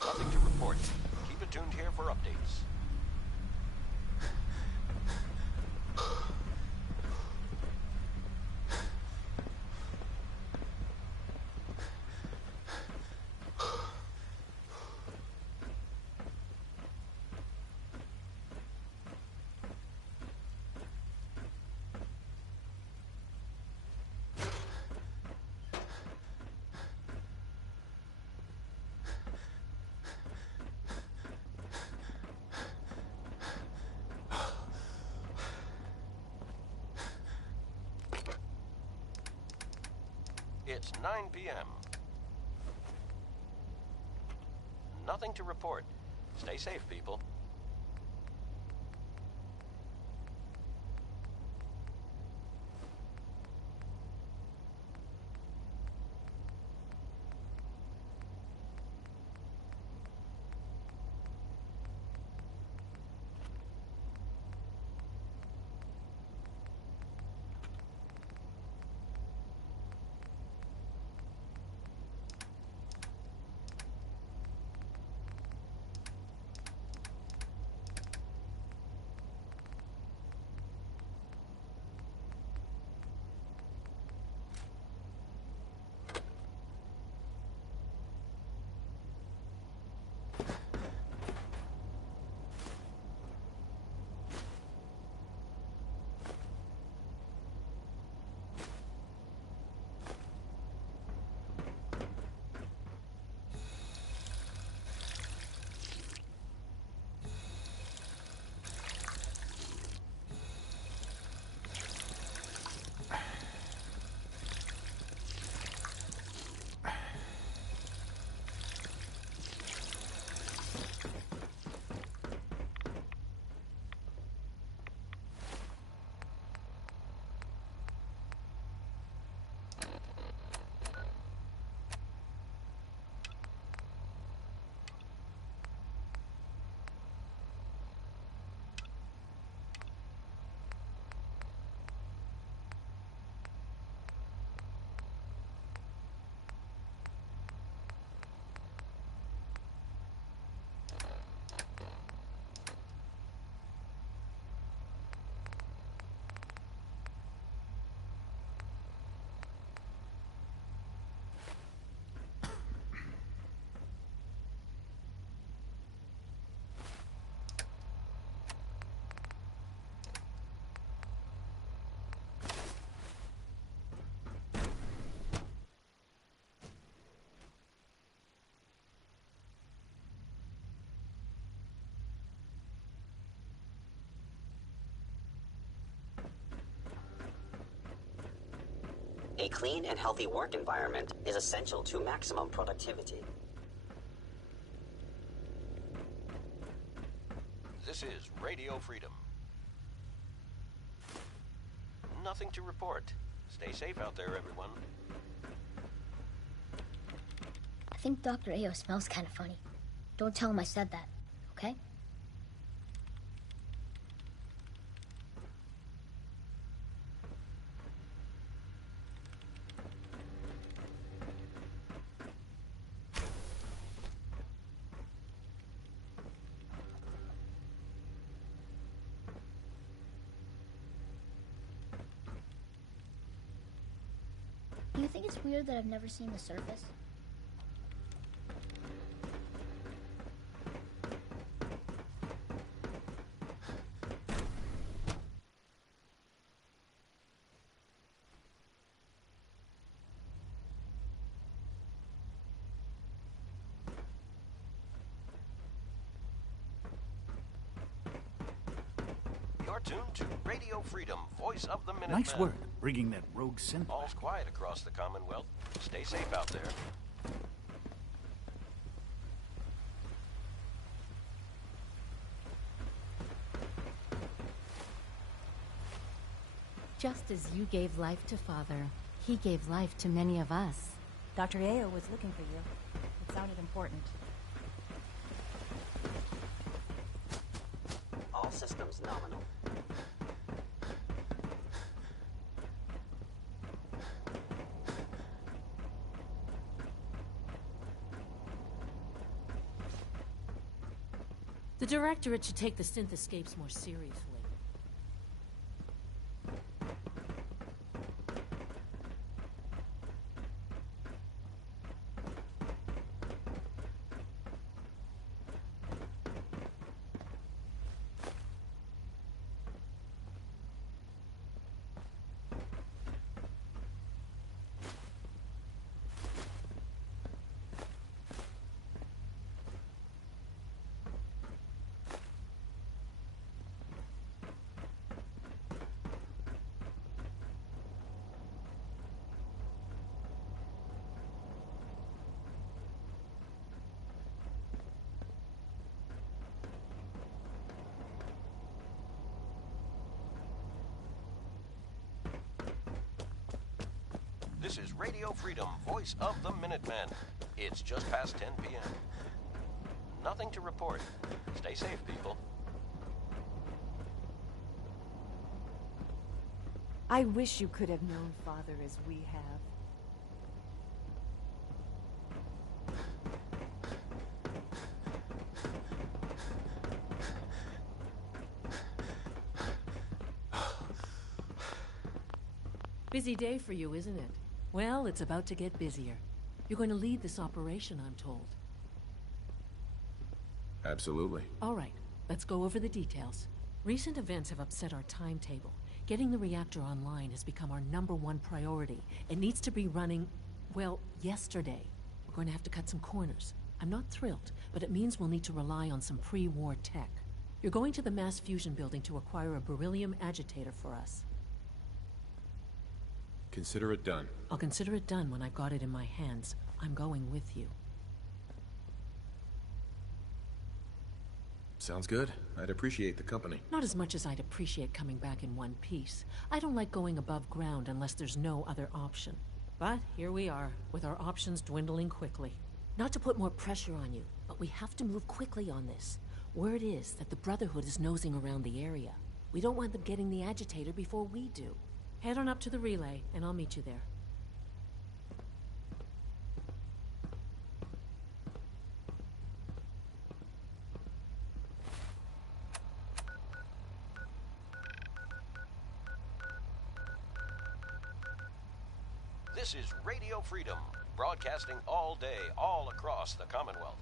Nothing to report. Keep it tuned here for updates. It's 9 p.m. Nothing to report. Stay safe, people. A clean and healthy work environment is essential to maximum productivity. This is Radio Freedom. Nothing to report. Stay safe out there, everyone. I think Dr. Ayo smells kind of funny. Don't tell him I said that, okay? Do you think it's weird that I've never seen the surface? You're tuned to Radio Freedom, voice of the Minutemen. Nice work, bringing that rogue synth. All's quiet across the Commonwealth. Stay safe out there. Just as you gave life to Father, he gave life to many of us. Dr. Ayo was looking for you. It sounded important. becomes nominal. The Directorate should take the synth escapes more seriously. This is Radio Freedom, voice of the Minutemen. It's just past 10 p.m. Nothing to report. Stay safe, people. I wish you could have known Father as we have. Busy day for you, isn't it? Well, it's about to get busier. You're going to lead this operation, I'm told. Absolutely. All right, let's go over the details. Recent events have upset our timetable. Getting the reactor online has become our #1 priority. It needs to be running, well, yesterday. We're going to have to cut some corners. I'm not thrilled, but it means we'll need to rely on some pre-war tech. You're going to the mass fusion building to acquire a beryllium agitator for us. Consider it done. I'll consider it done when I've got it in my hands. I'm going with you. Sounds good. I'd appreciate the company. Not as much as I'd appreciate coming back in one piece. I don't like going above ground unless there's no other option. But here we are, with our options dwindling quickly. Not to put more pressure on you, but we have to move quickly on this. Word is that the Brotherhood is nosing around the area. We don't want them getting the agitator before we do. Head on up to the relay, and I'll meet you there. This is Radio Freedom, broadcasting all day, all across the Commonwealth.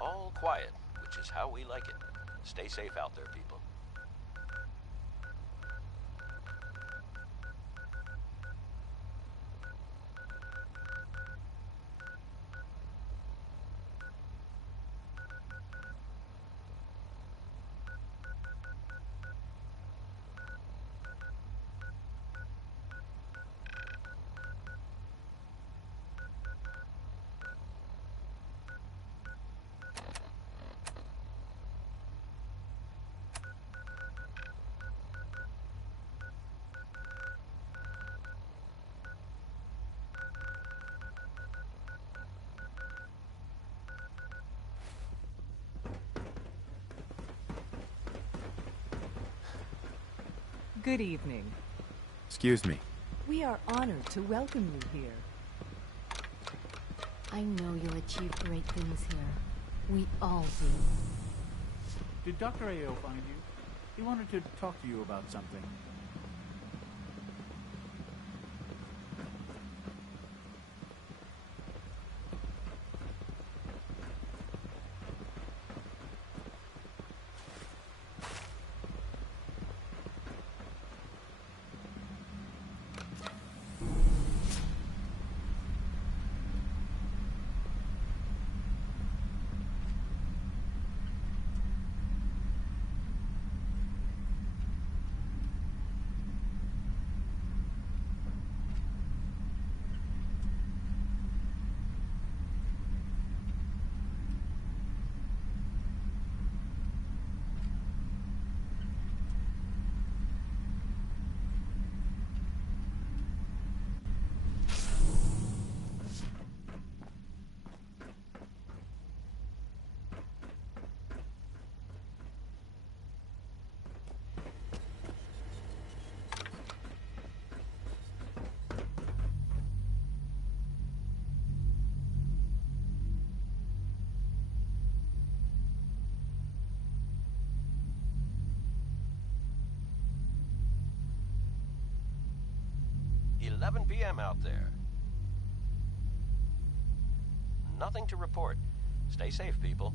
All quiet, which is how we like it. Stay safe out there, people. Good evening. Excuse me. We are honored to welcome you here. I know you'll achieve great things here. We all do. Did Dr. A.O. find you? He wanted to talk to you about something. 11 p.m. out there. Nothing to report. Stay safe, people.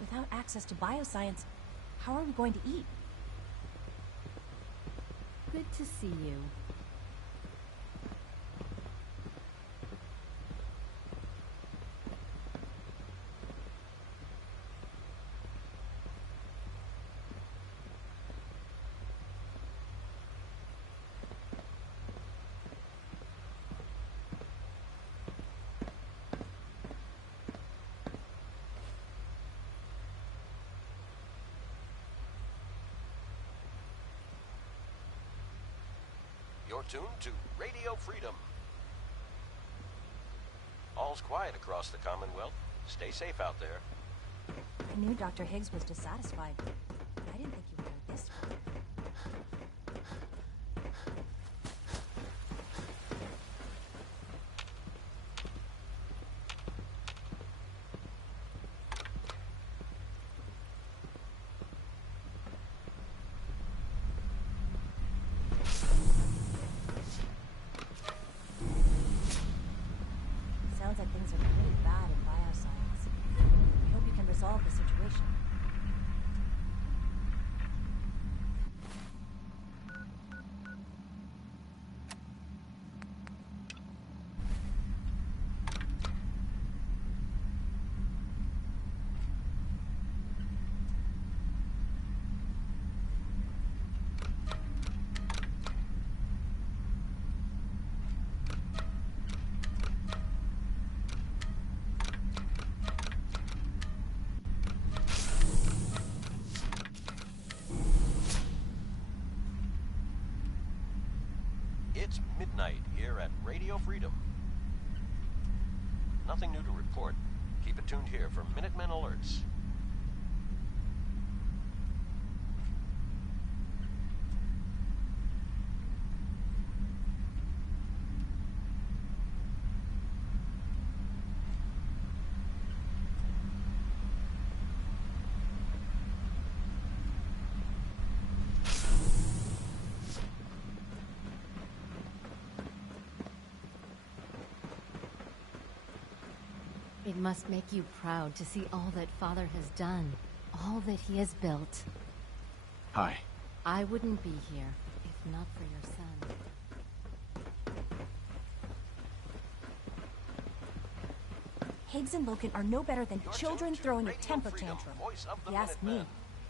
Without access to bioscience, how are we going to eat? Good to see you. You're tuned to Radio Freedom. All's quiet across the Commonwealth. Stay safe out there. I knew Dr. Higgs was dissatisfied. I didn't think he would go this far. Sounds like things are pretty bad in bioscience. I hope you can resolve the situation. It's midnight here at Radio Freedom. Nothing new to report. Keep it tuned here for Minutemen alerts. It must make you proud to see all that Father has done, all that he has built. Hi. I wouldn't be here if not for your son. Higgs and Logan are no better than children throwing a temper tantrum. If you ask me,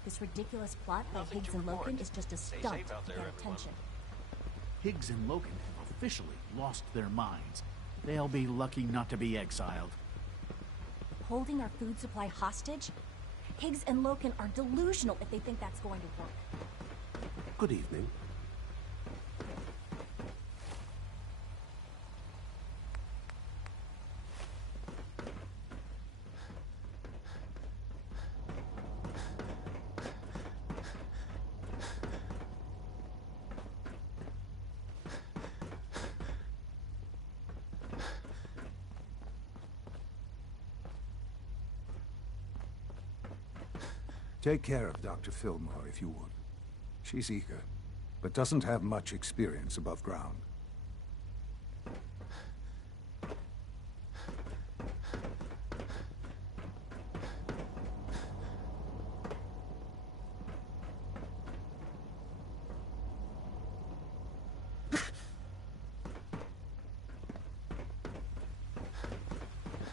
this ridiculous plot by Higgs and Logan is just a stunt to get attention. Higgs and Logan have officially lost their minds. They'll be lucky not to be exiled. Holding our food supply hostage? Higgs and Loken are delusional if they think that's going to work. Good evening. Take care of Dr. Fillmore, if you would. She's eager, but doesn't have much experience above ground.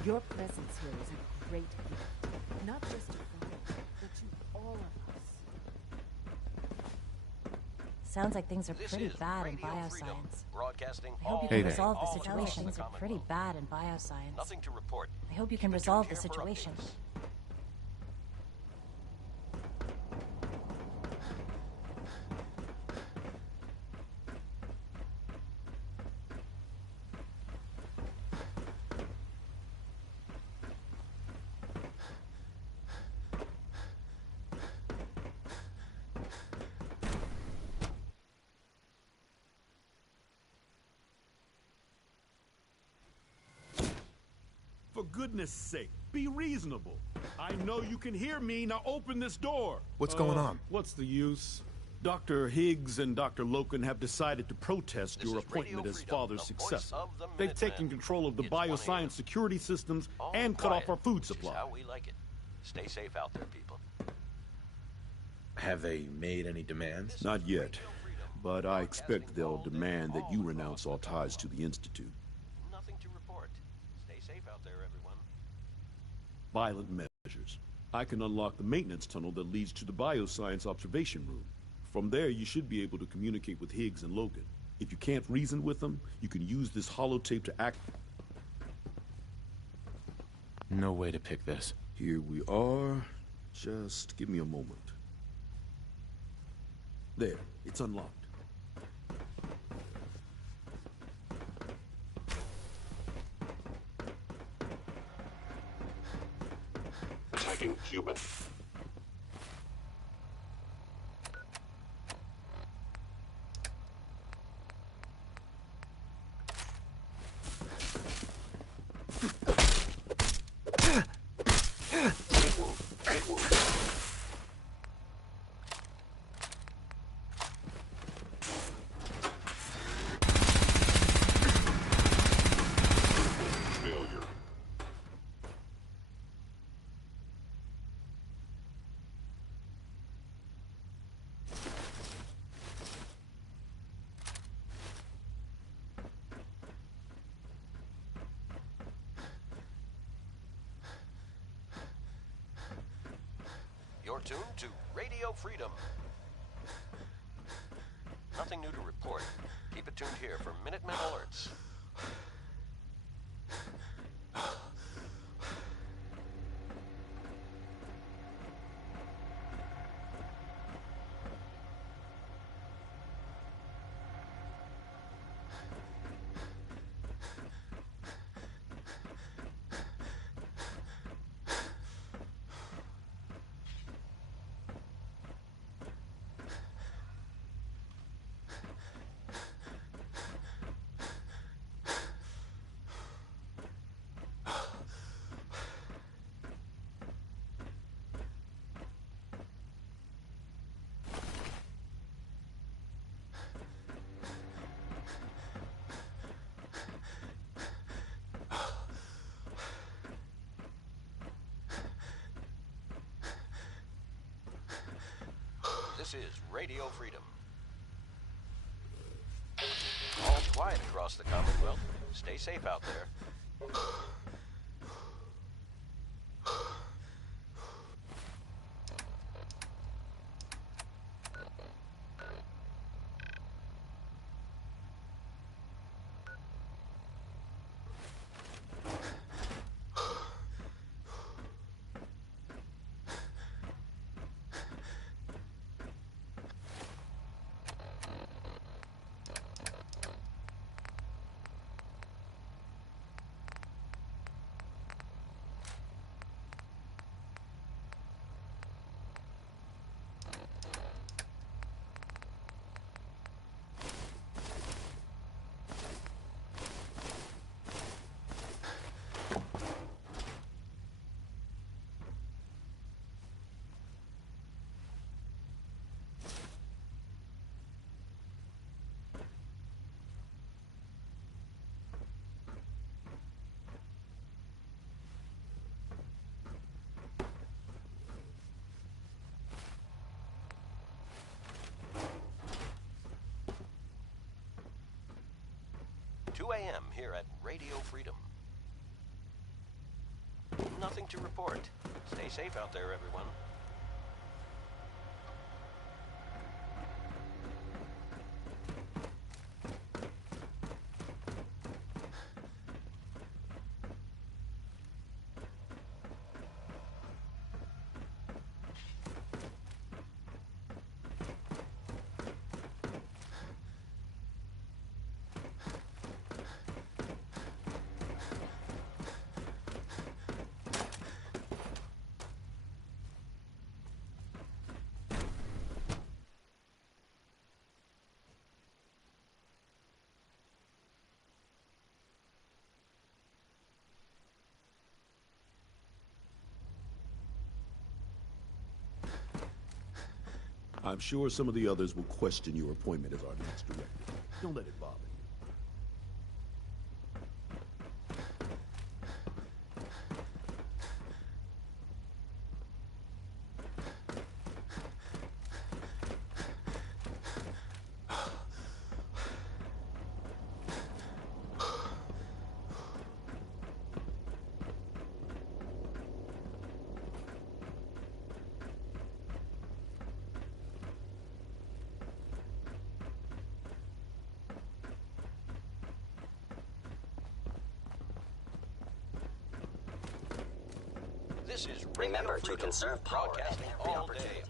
Your presence here is a great gift, not just to Father, but to all of us. Sounds like things are pretty bad in bioscience. I hope you Hey can there. resolve the situation. Things are pretty bad in bioscience. Nothing to report. I hope you can resolve the situation. For goodness sake, be reasonable. I know you can hear me. Now open this door. What's going on? What's the use? Dr. Higgs and Dr. Loken have decided to protest your appointment as Father's successor. They've taken control of the bioscience security systems and cut off our food supply. How we like it. Stay safe out there, people. Have they made any demands? Not yet, but I expect they'll demand that you renounce all ties to the Institute. Nothing to report. Stay safe out there, everyone. Violent measures. I can unlock the maintenance tunnel that leads to the bioscience observation room. From there, you should be able to communicate with Higgs and Loken. If you can't reason with them, you can use this holotape to act. No way to pick this. Here we are. Just give me a moment. There, it's unlocked. Attacking human. You're tuned to Radio Freedom. Nothing new to report. Keep it tuned here for Minutemen alerts. This is Radio Freedom. All quiet across the Commonwealth. Stay safe out there. 2 a.m. here at Radio Freedom. Nothing to report. Stay safe out there, everyone. I'm sure some of the others will question your appointment as our next director. Don't let it bother you. Remember to conserve power at every opportunity.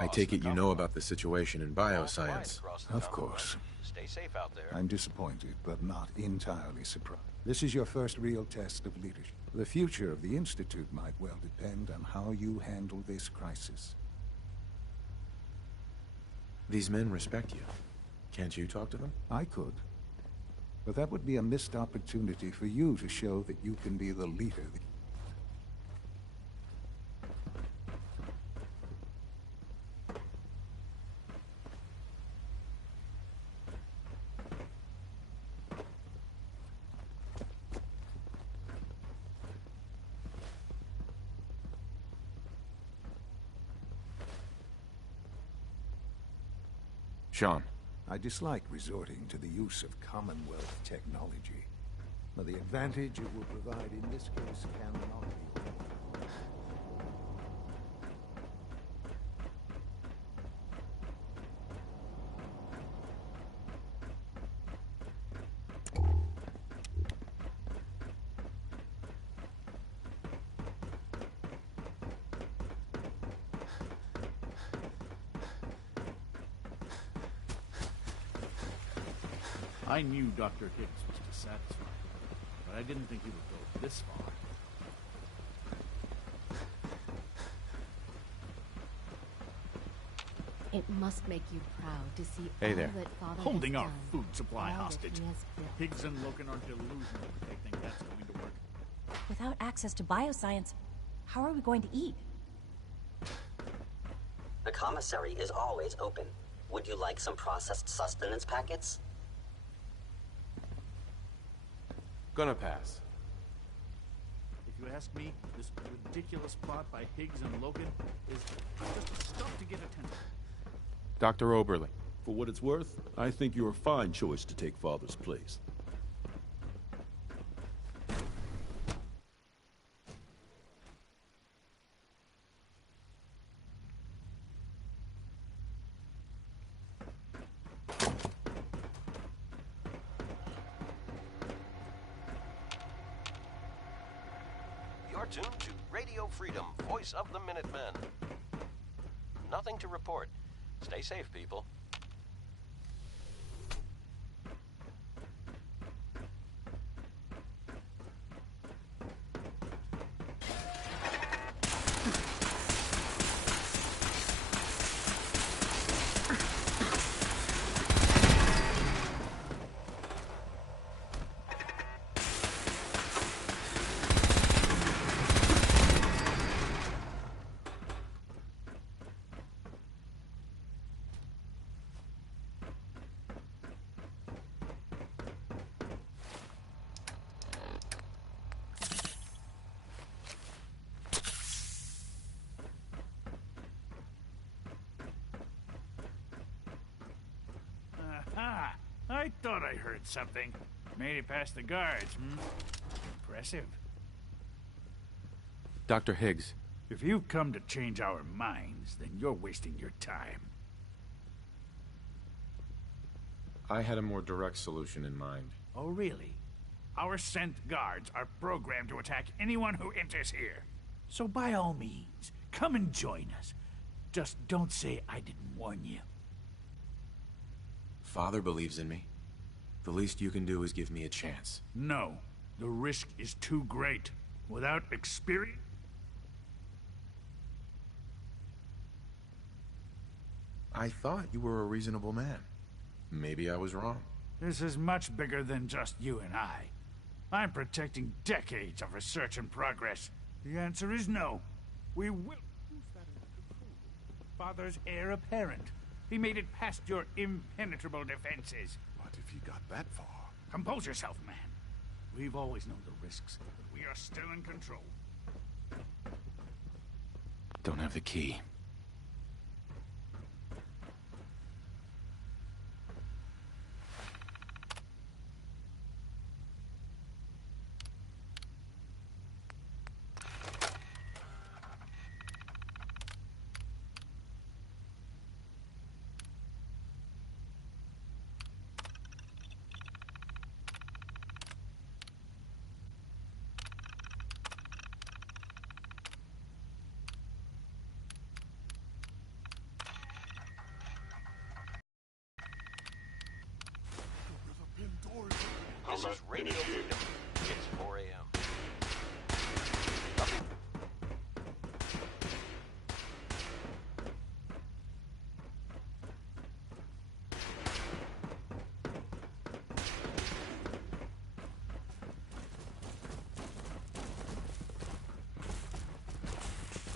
I take it you know about the situation in bioscience. Of course. Stay safe out there. I'm disappointed, but not entirely surprised. This is your first real test of leadership. The future of the Institute might well depend on how you handle this crisis. These men respect you. Can't you talk to them? I could. But that would be a missed opportunity for you to show that you can be the leader that Shaun. I dislike resorting to the use of Commonwealth technology, but the advantage it will provide in this case cannot be overlooked. I knew Dr. Higgs was dissatisfied, but I didn't think he would go this far. It must make you proud to see Hey all there. that Father Holding has our done, food supply all that hostage. he has built. Higgs and Logan are delusional if they think that's going to work. Without access to bioscience, how are we going to eat? The commissary is always open. Would you like some processed sustenance packets? Gonna pass. If you ask me, this ridiculous plot by Higgs and Logan is just stuff to get attention. Dr. Oberly. For what it's worth, I think you're a fine choice to take Father's place. You're tuned to Radio Freedom, voice of the Minutemen. Nothing to report. Stay safe, people. Aha! I thought I heard something. Made it past the guards, Impressive. Dr. Higgs. If you've come to change our minds, then you're wasting your time. I had a more direct solution in mind. Oh, really? Our sent guards are programmed to attack anyone who enters here. So by all means, come and join us. Just don't say I didn't warn you. Father believes in me. The least you can do is give me a chance. No. The risk is too great. Without experience... I thought you were a reasonable man. Maybe I was wrong. This is much bigger than just you and I. I'm protecting decades of research and progress. The answer is no. We will... Who's that in the control room? Father's heir apparent. He made it past your impenetrable defenses. What if he got that far? Compose yourself, man. We've always known the risks, but we are still in control. Don't have the key. This is Radio Freedom. It's 4 a.m.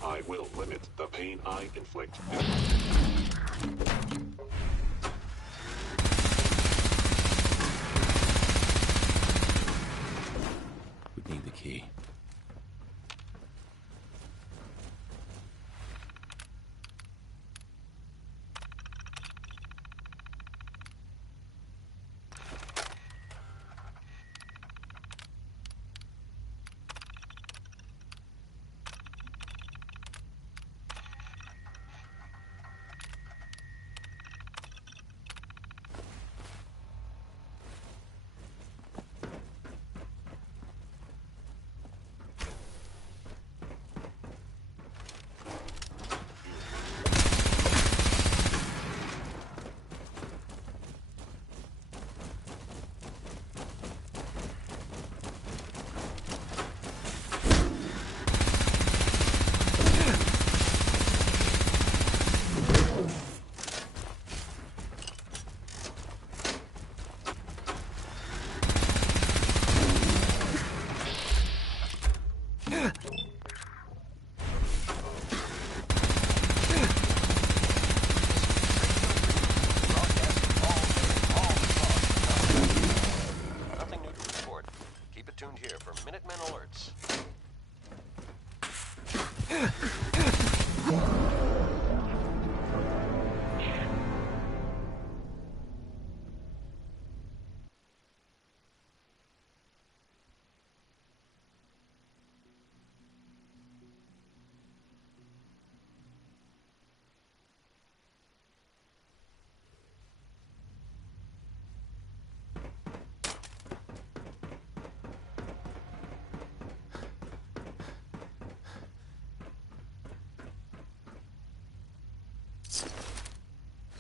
I will limit the pain I inflict. We need the key.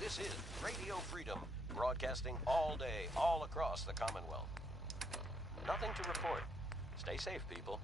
This is Radio Freedom, broadcasting all day, all across the Commonwealth. Nothing to report. Stay safe, people.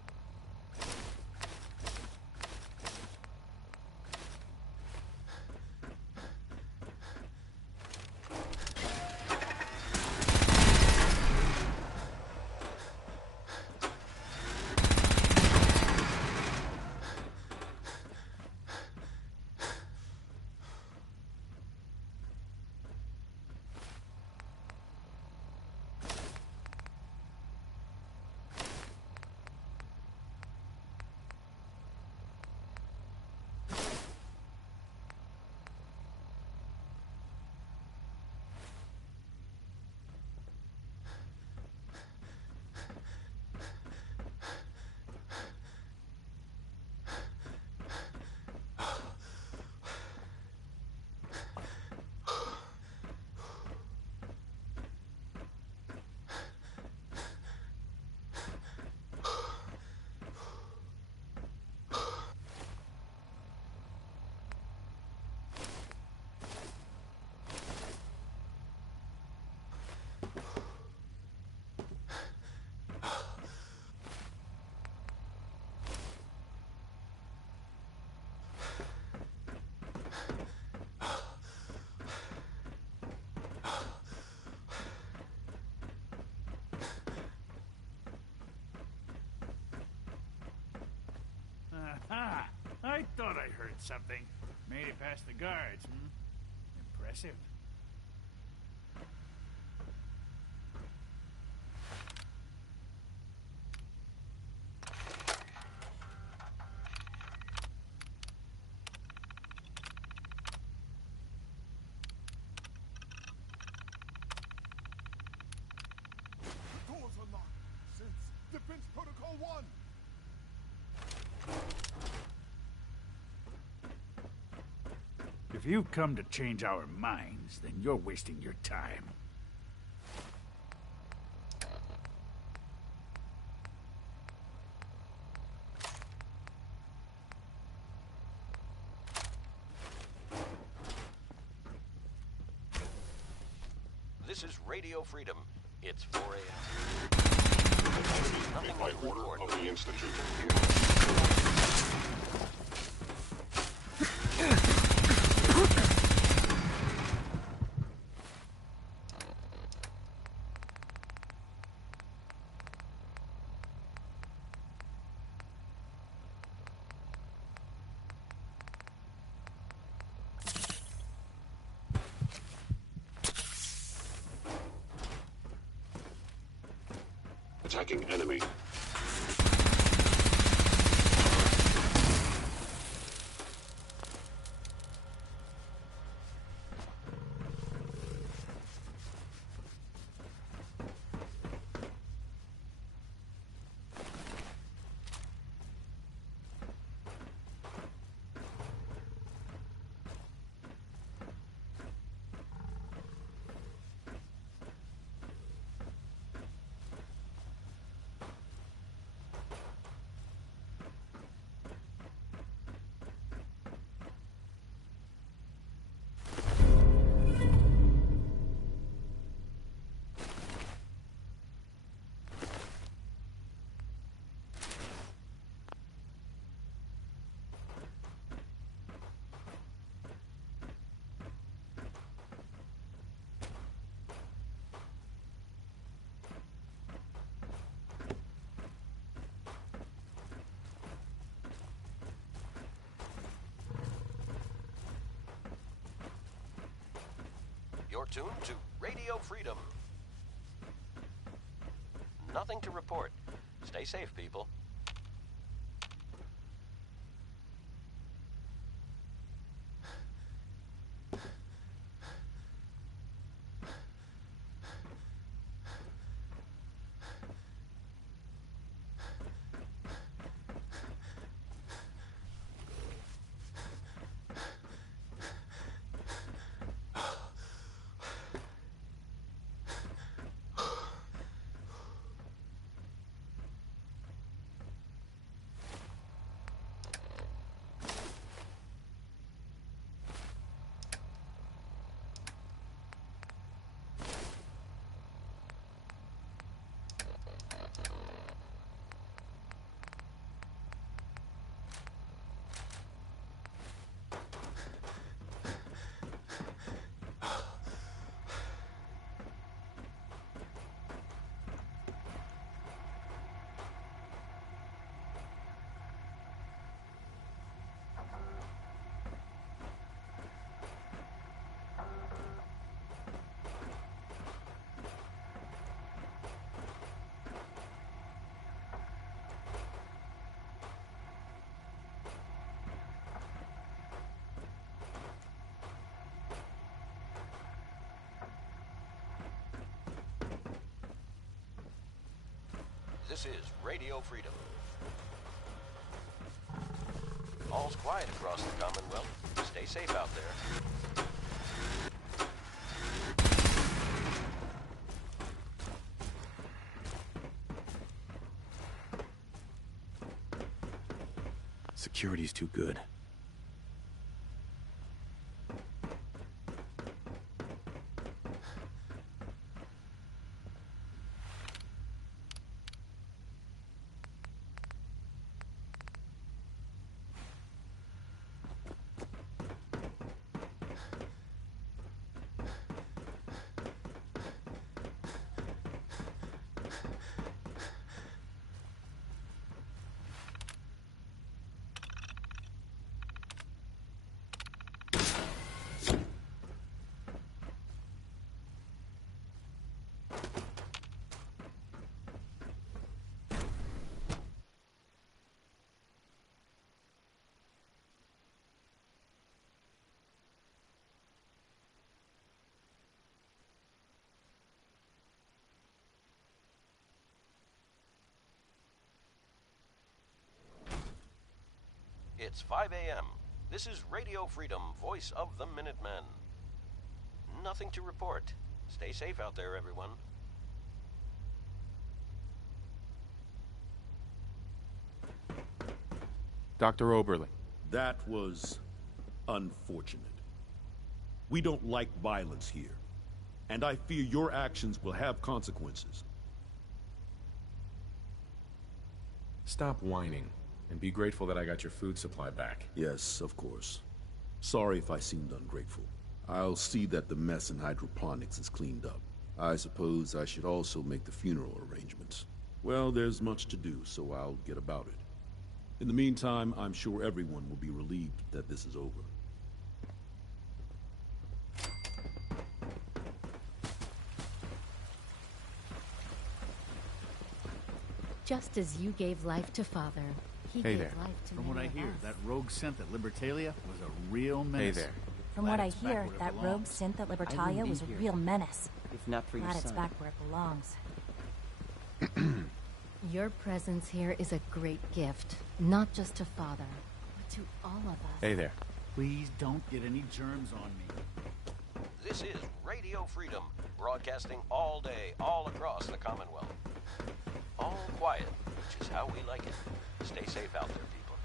I heard something. Made it past the guards, Impressive. Doors are locked. Since Defense Protocol 1. If you've come to change our minds, then you're wasting your time. This is Radio Freedom. It's 4 a.m. Nothing By to order report. of the Institute. Attacking enemy. You're tuned to Radio Freedom. Nothing to report. Stay safe, people. This is Radio Freedom. All's quiet across the Commonwealth. Stay safe out there. Security's too good. It's 5 a.m. This is Radio Freedom, voice of the Minutemen. Nothing to report. Stay safe out there, everyone. Dr. Oberle. That was unfortunate. We don't like violence here, and I fear your actions will have consequences. Stop whining, and be grateful that I got your food supply back. Yes, of course. Sorry if I seemed ungrateful. I'll see that the mess in hydroponics is cleaned up. I suppose I should also make the funeral arrangements. Well, there's much to do, so I'll get about it. In the meantime, I'm sure everyone will be relieved that this is over. Just as you gave life to Father, he Hey gave there. life to From what I many of hear, us. that rogue synth at Libertalia was a real menace. Hey there. From what I hear, that rogue synth at Libertalia was a real menace. If not for your Glad it's son. back where it belongs. Your presence here is a great gift, not just to Father, but to all of us. Hey there. Please don't get any germs on me. This is Radio Freedom, broadcasting all day, all across the Commonwealth. All quiet, which is how we like it. Stay safe out there, people.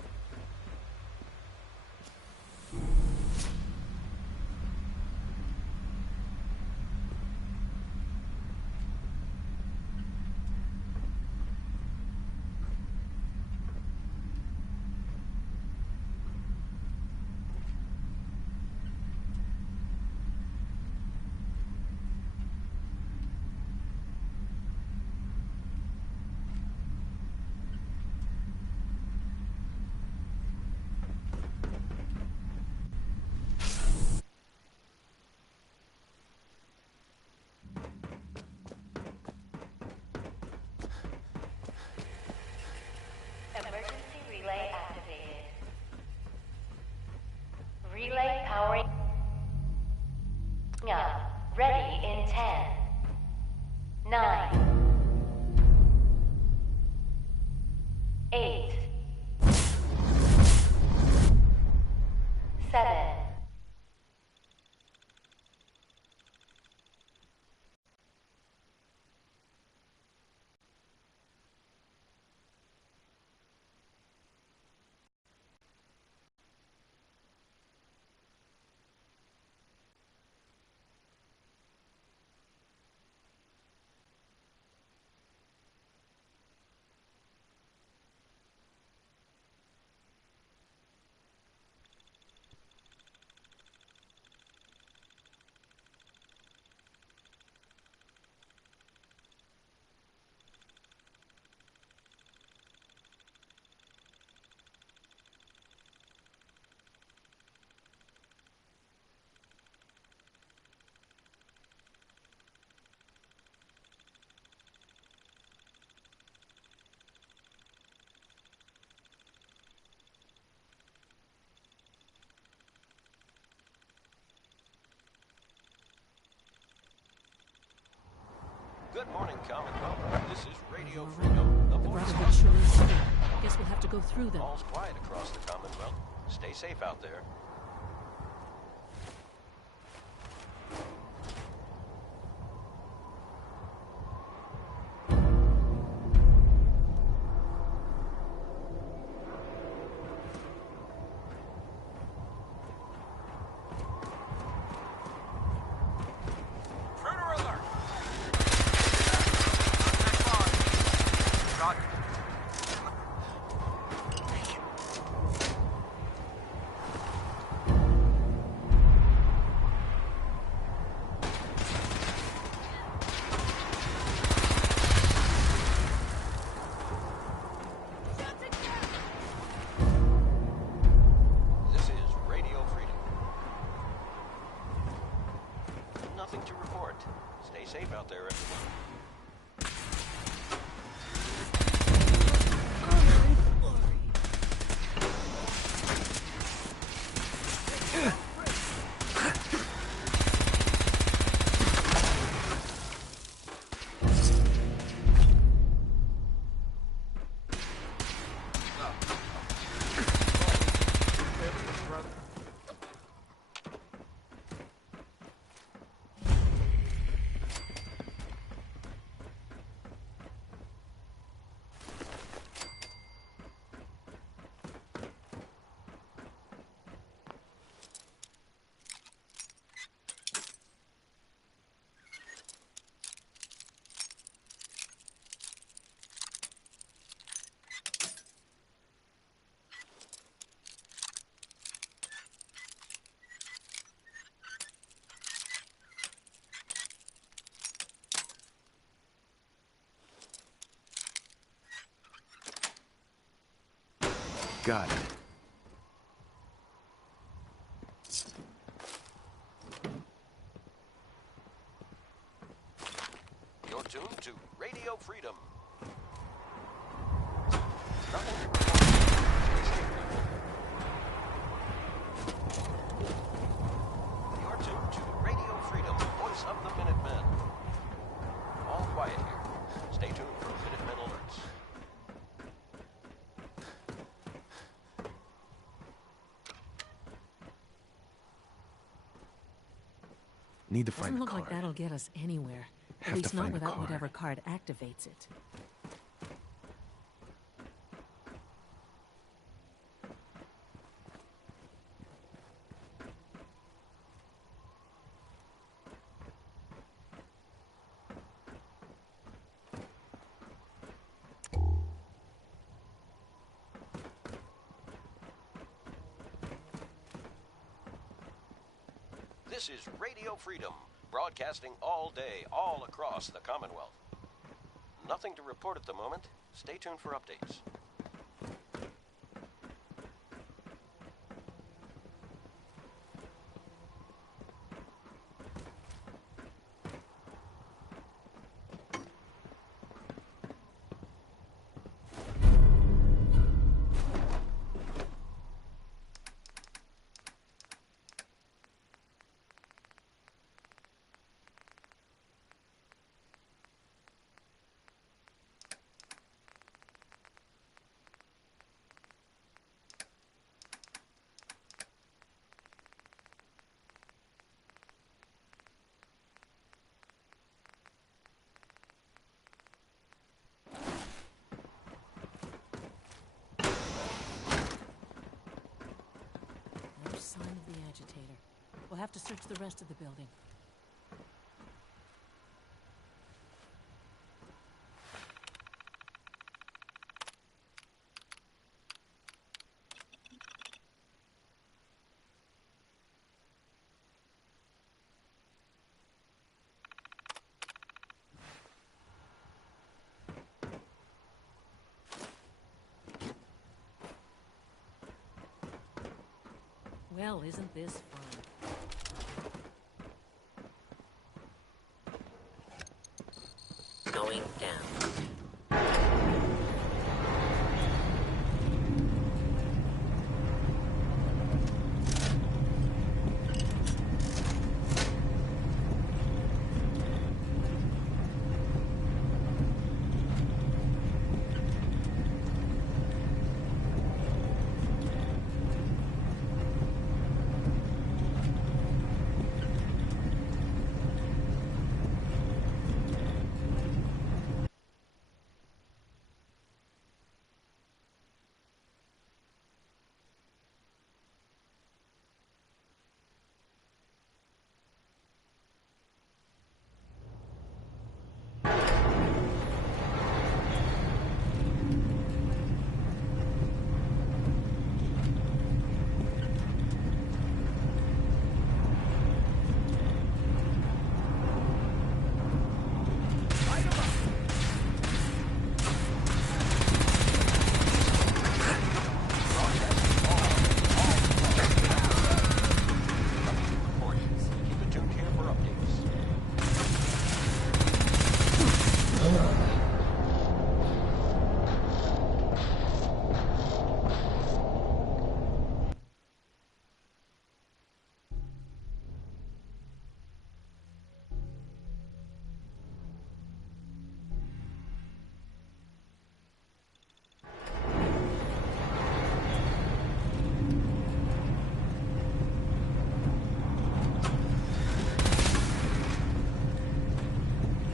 Emergency relay activated. Relay powering up. Ready in 10, 9, 8, 7. Good morning, Commonwealth. This is Radio Freedom, the voice Brotherhood of sure is here. Guess we'll have to go through them. All's quiet across the Commonwealth. Stay safe out there. This is Radio Freedom. Nothing to report. Stay safe out there, everyone. Got it. You're tuned to Radio Freedom. You're tuned to Radio Freedom, voice of the Minutemen. All quiet here. Stay tuned for Minutemen alerts. Need to find Doesn't the look card. like that'll get us anywhere. Have At least to not find the without card. whatever card activates it. This is Radio Freedom, broadcasting all day, all across the Commonwealth. Nothing to report at the moment. Stay tuned for updates. No sign of the agitator. We'll have to search the rest of the building. Well, isn't this fun? Going down.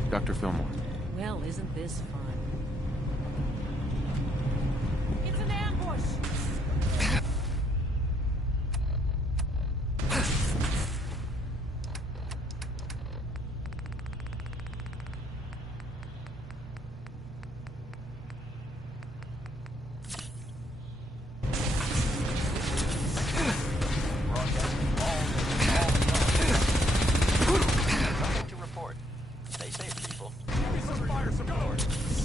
Dr. Fillmore. Well, isn't this fun? It's an ambush! Nothing to report. Stay safe, people. Fire support!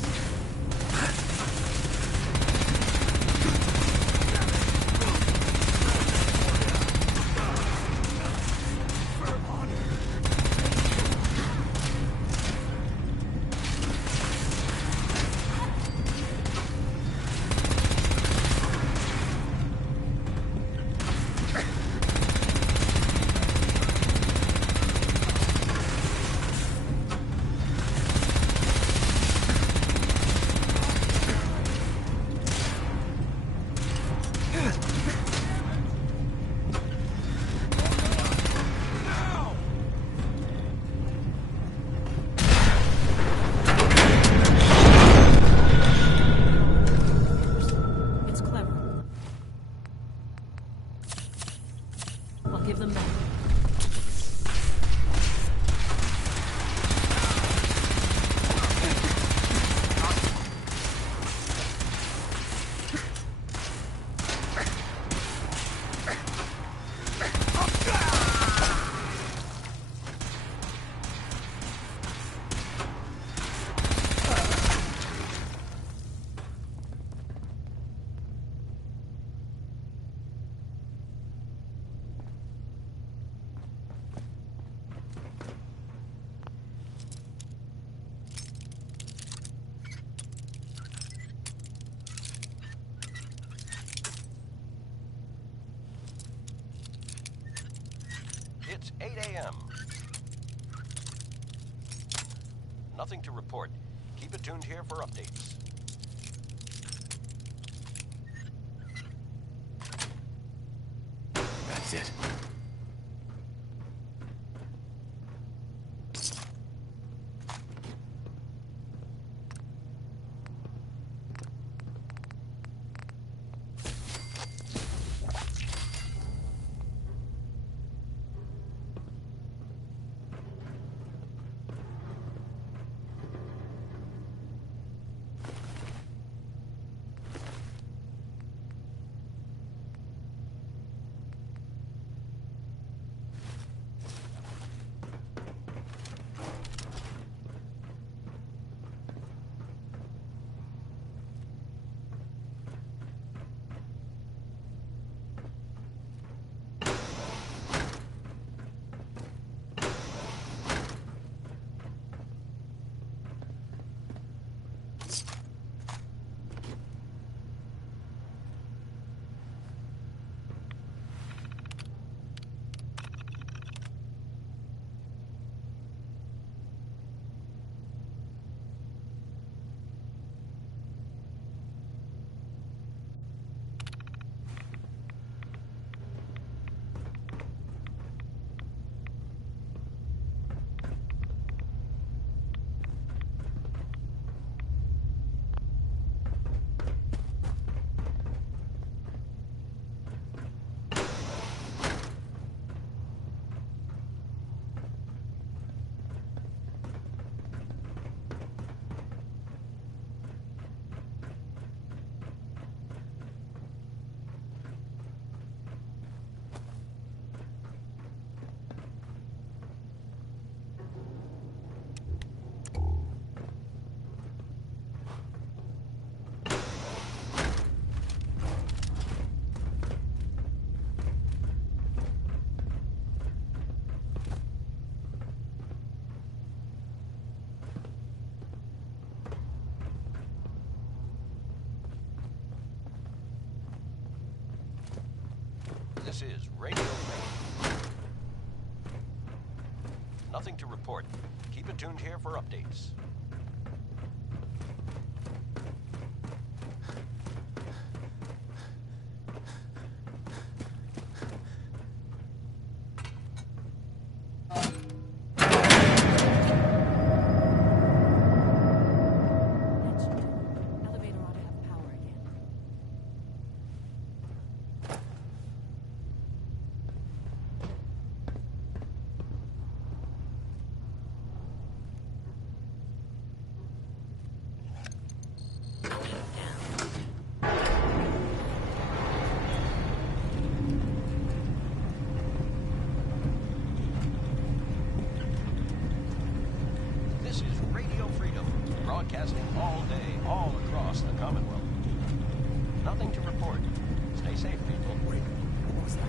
8 a.m. Nothing to report. Keep it tuned here for updates. That's it. This is Radio Freedom. Nothing to report. Keep it tuned here for updates. Elevator ought to have power again. This is Radio Freedom, broadcasting all day, all across the Commonwealth. Nothing to report. Stay safe, people. Wait, what was that?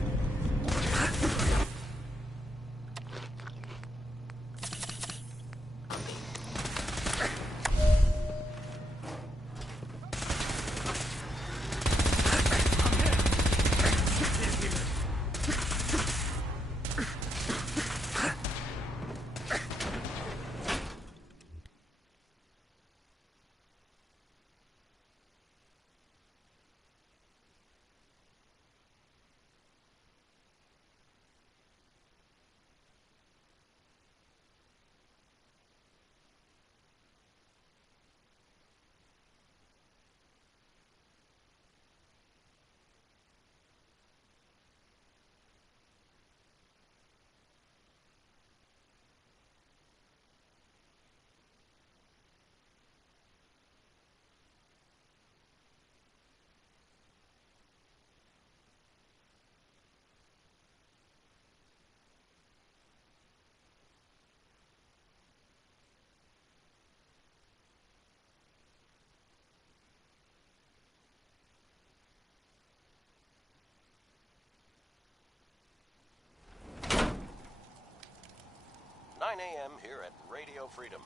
A.m. here at Radio Freedom.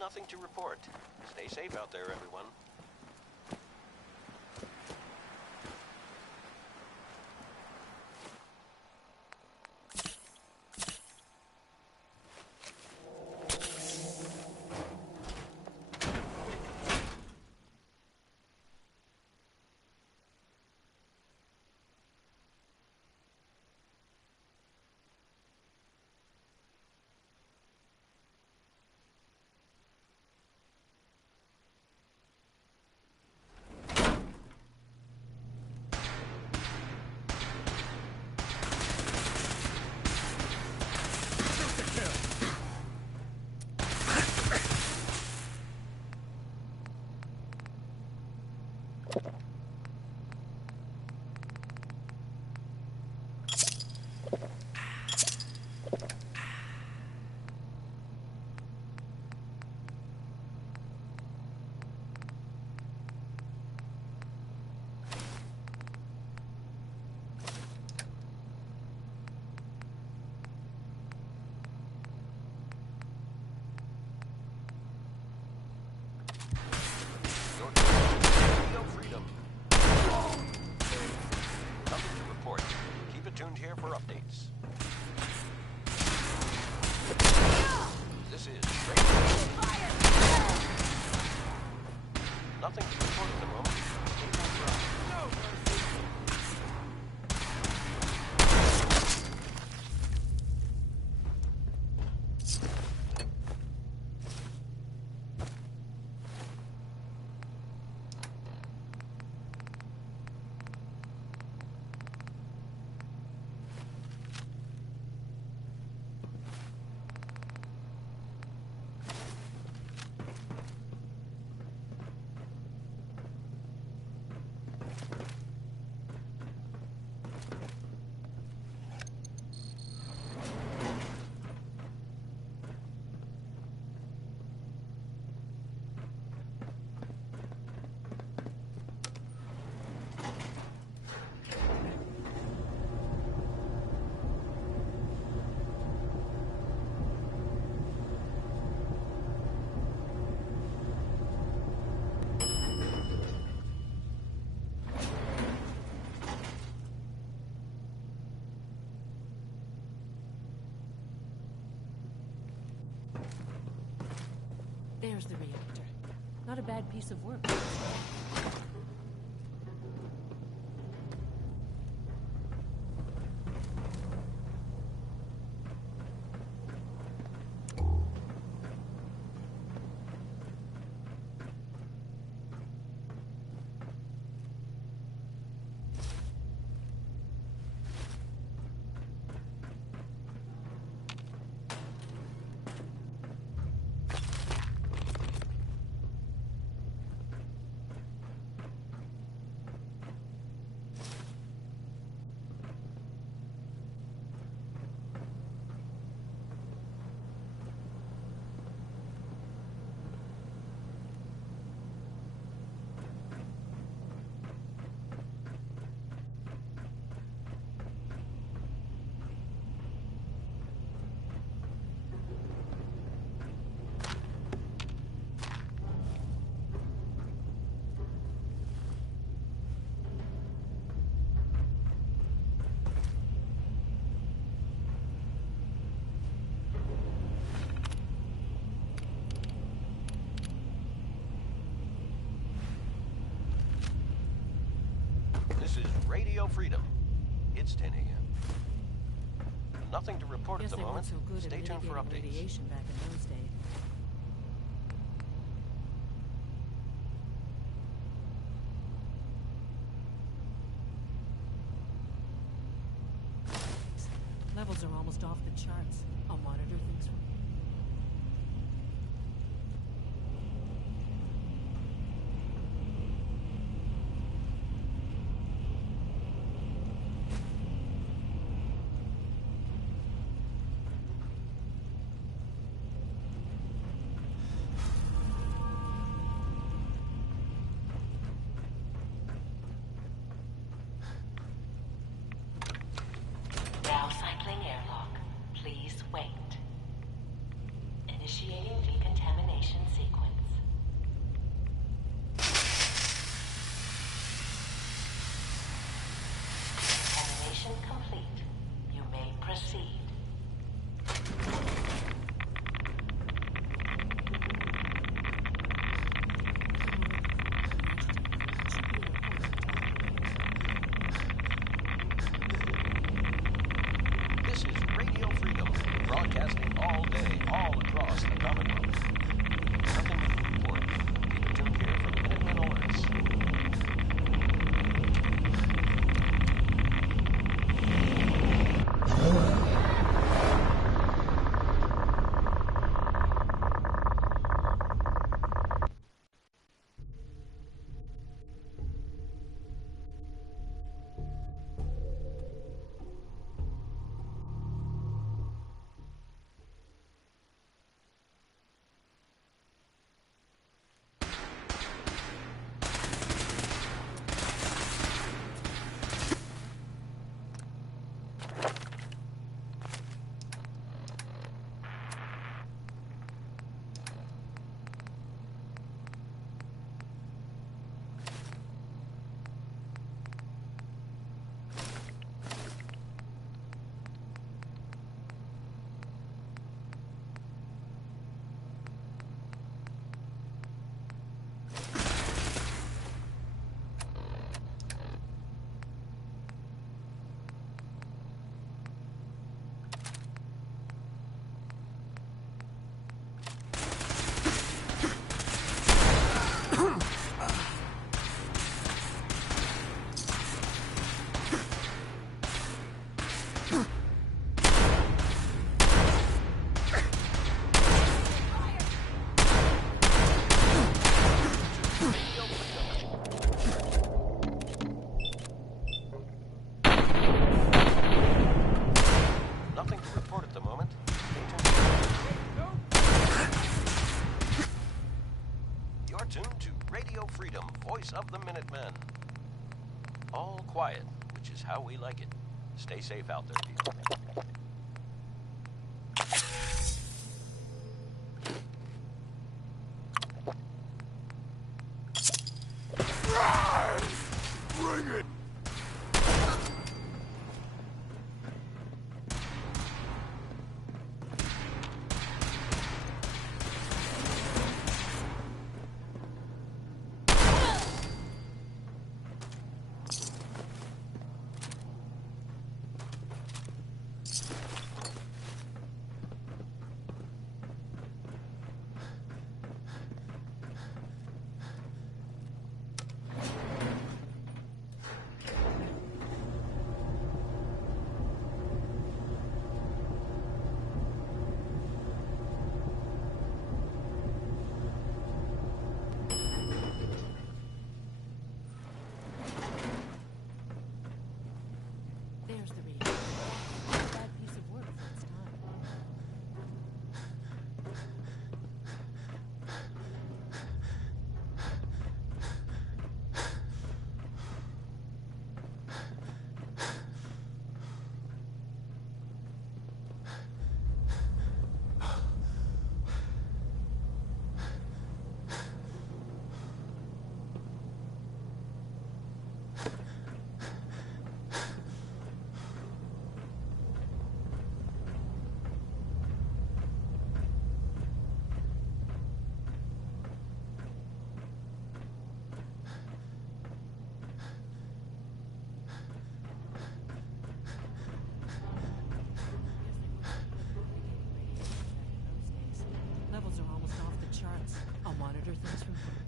Nothing to report. Stay safe out there, everyone. Radio Freedom. Nothing to report. Keep it tuned here for updates. This is nothing to report at the moment. Stay tuned for updates. No mercy. There's the reactor. Not a bad piece of work. This is Radio Freedom. It's 10 a.m. Nothing to report at the moment. So good Stay tuned for updates. Radiation back in those days. Levels are almost off the charts. I'll monitor things from Now cycling airlock. Please wait. Initiating decontamination sequence. Decontamination complete. You may proceed. This is Radio Freedom, broadcasting all day, all across the Commonwealth. Nothing to report. Keep it tuned here for Minutemen alerts. just a moment. You're tuned to Radio Freedom, voice of the Minutemen. All quiet, which is how we like it. Stay safe out there, people. Bring it! There's the reader. Bad piece of work for its time. Levels are almost off the charts. I'll monitor things from here.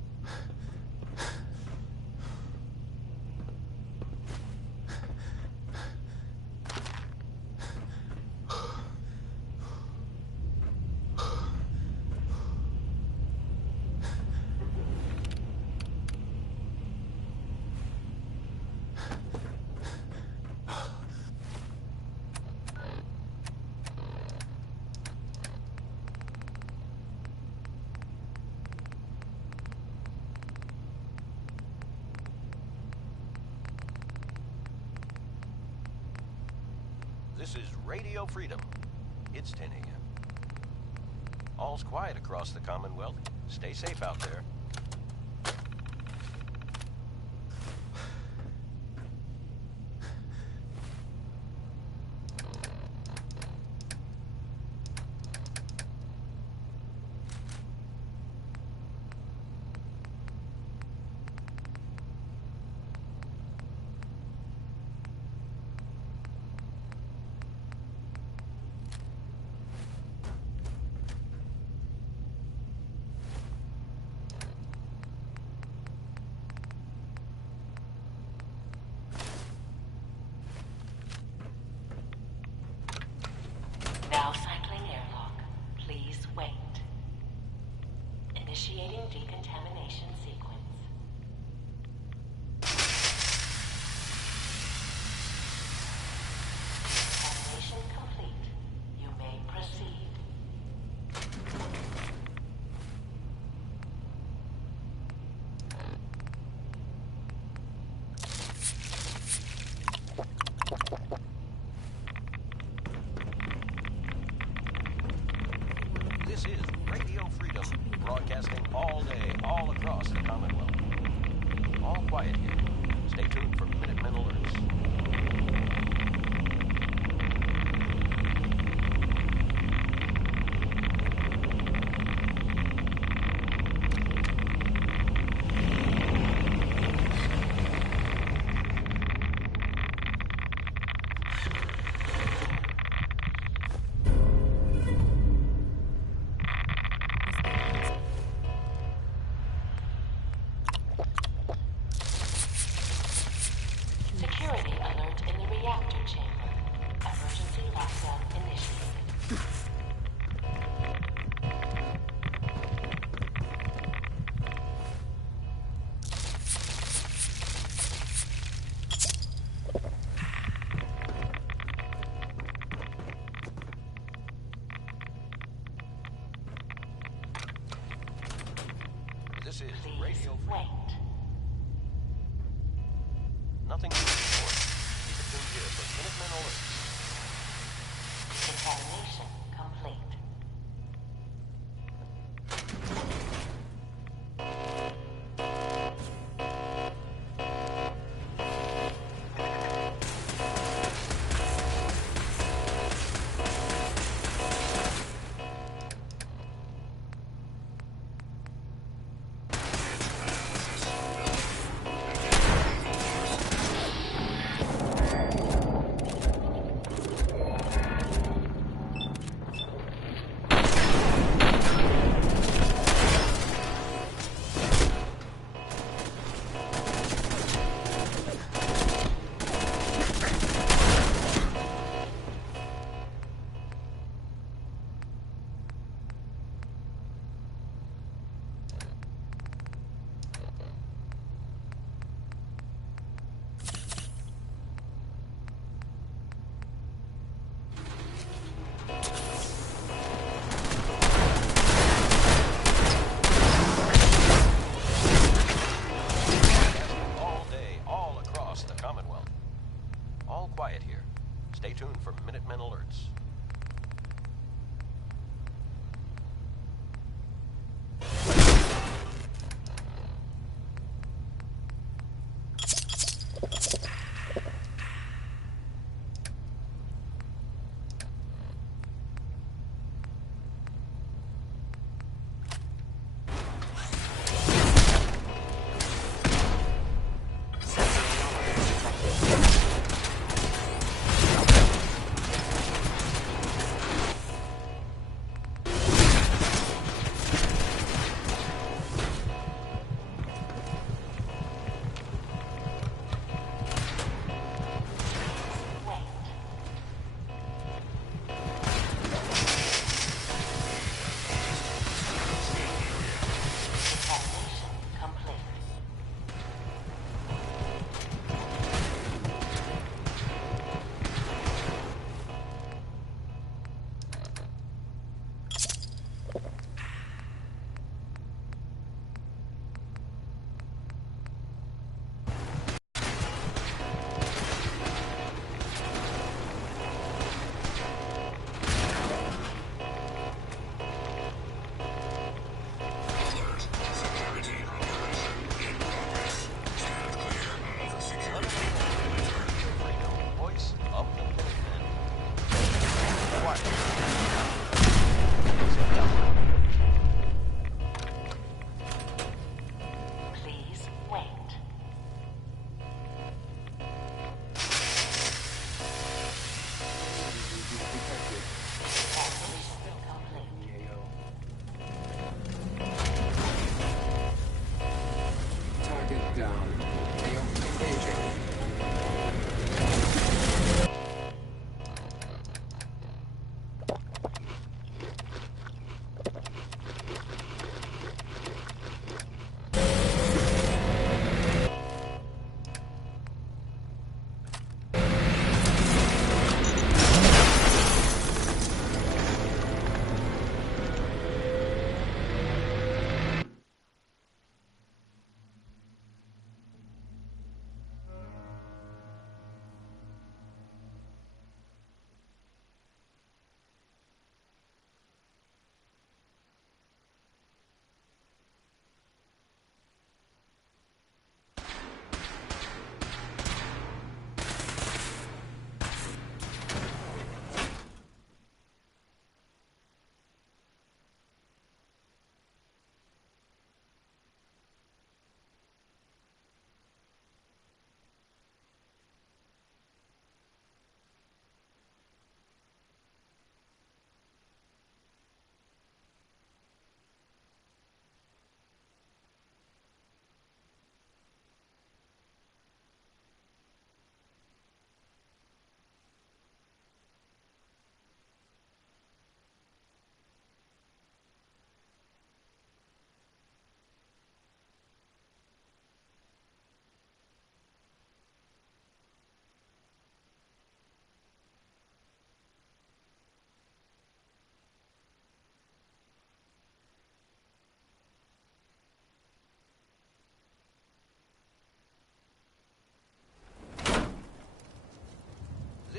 This is Radio Freedom. It's 10 a.m. All's quiet across the Commonwealth. Stay safe out there. Now cycling airlock. Please wait. Initiating decontamination sequence. Decontamination complete. You may proceed. This is Radio Freedom, broadcasting all day, all across the Commonwealth. All quiet here. Stay tuned for Minutemen alerts. Security This is Please Radio Freedom. wait. Nothing to report. Keep it tuned here for Minutemen alerts. Contamination complete.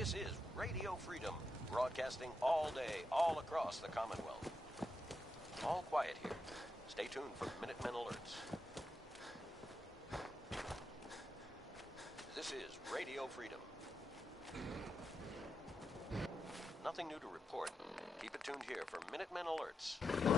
This is Radio Freedom, broadcasting all day, all across the Commonwealth. All quiet here. Stay tuned for Minutemen alerts. This is Radio Freedom. Nothing new to report. Keep it tuned here for Minutemen alerts.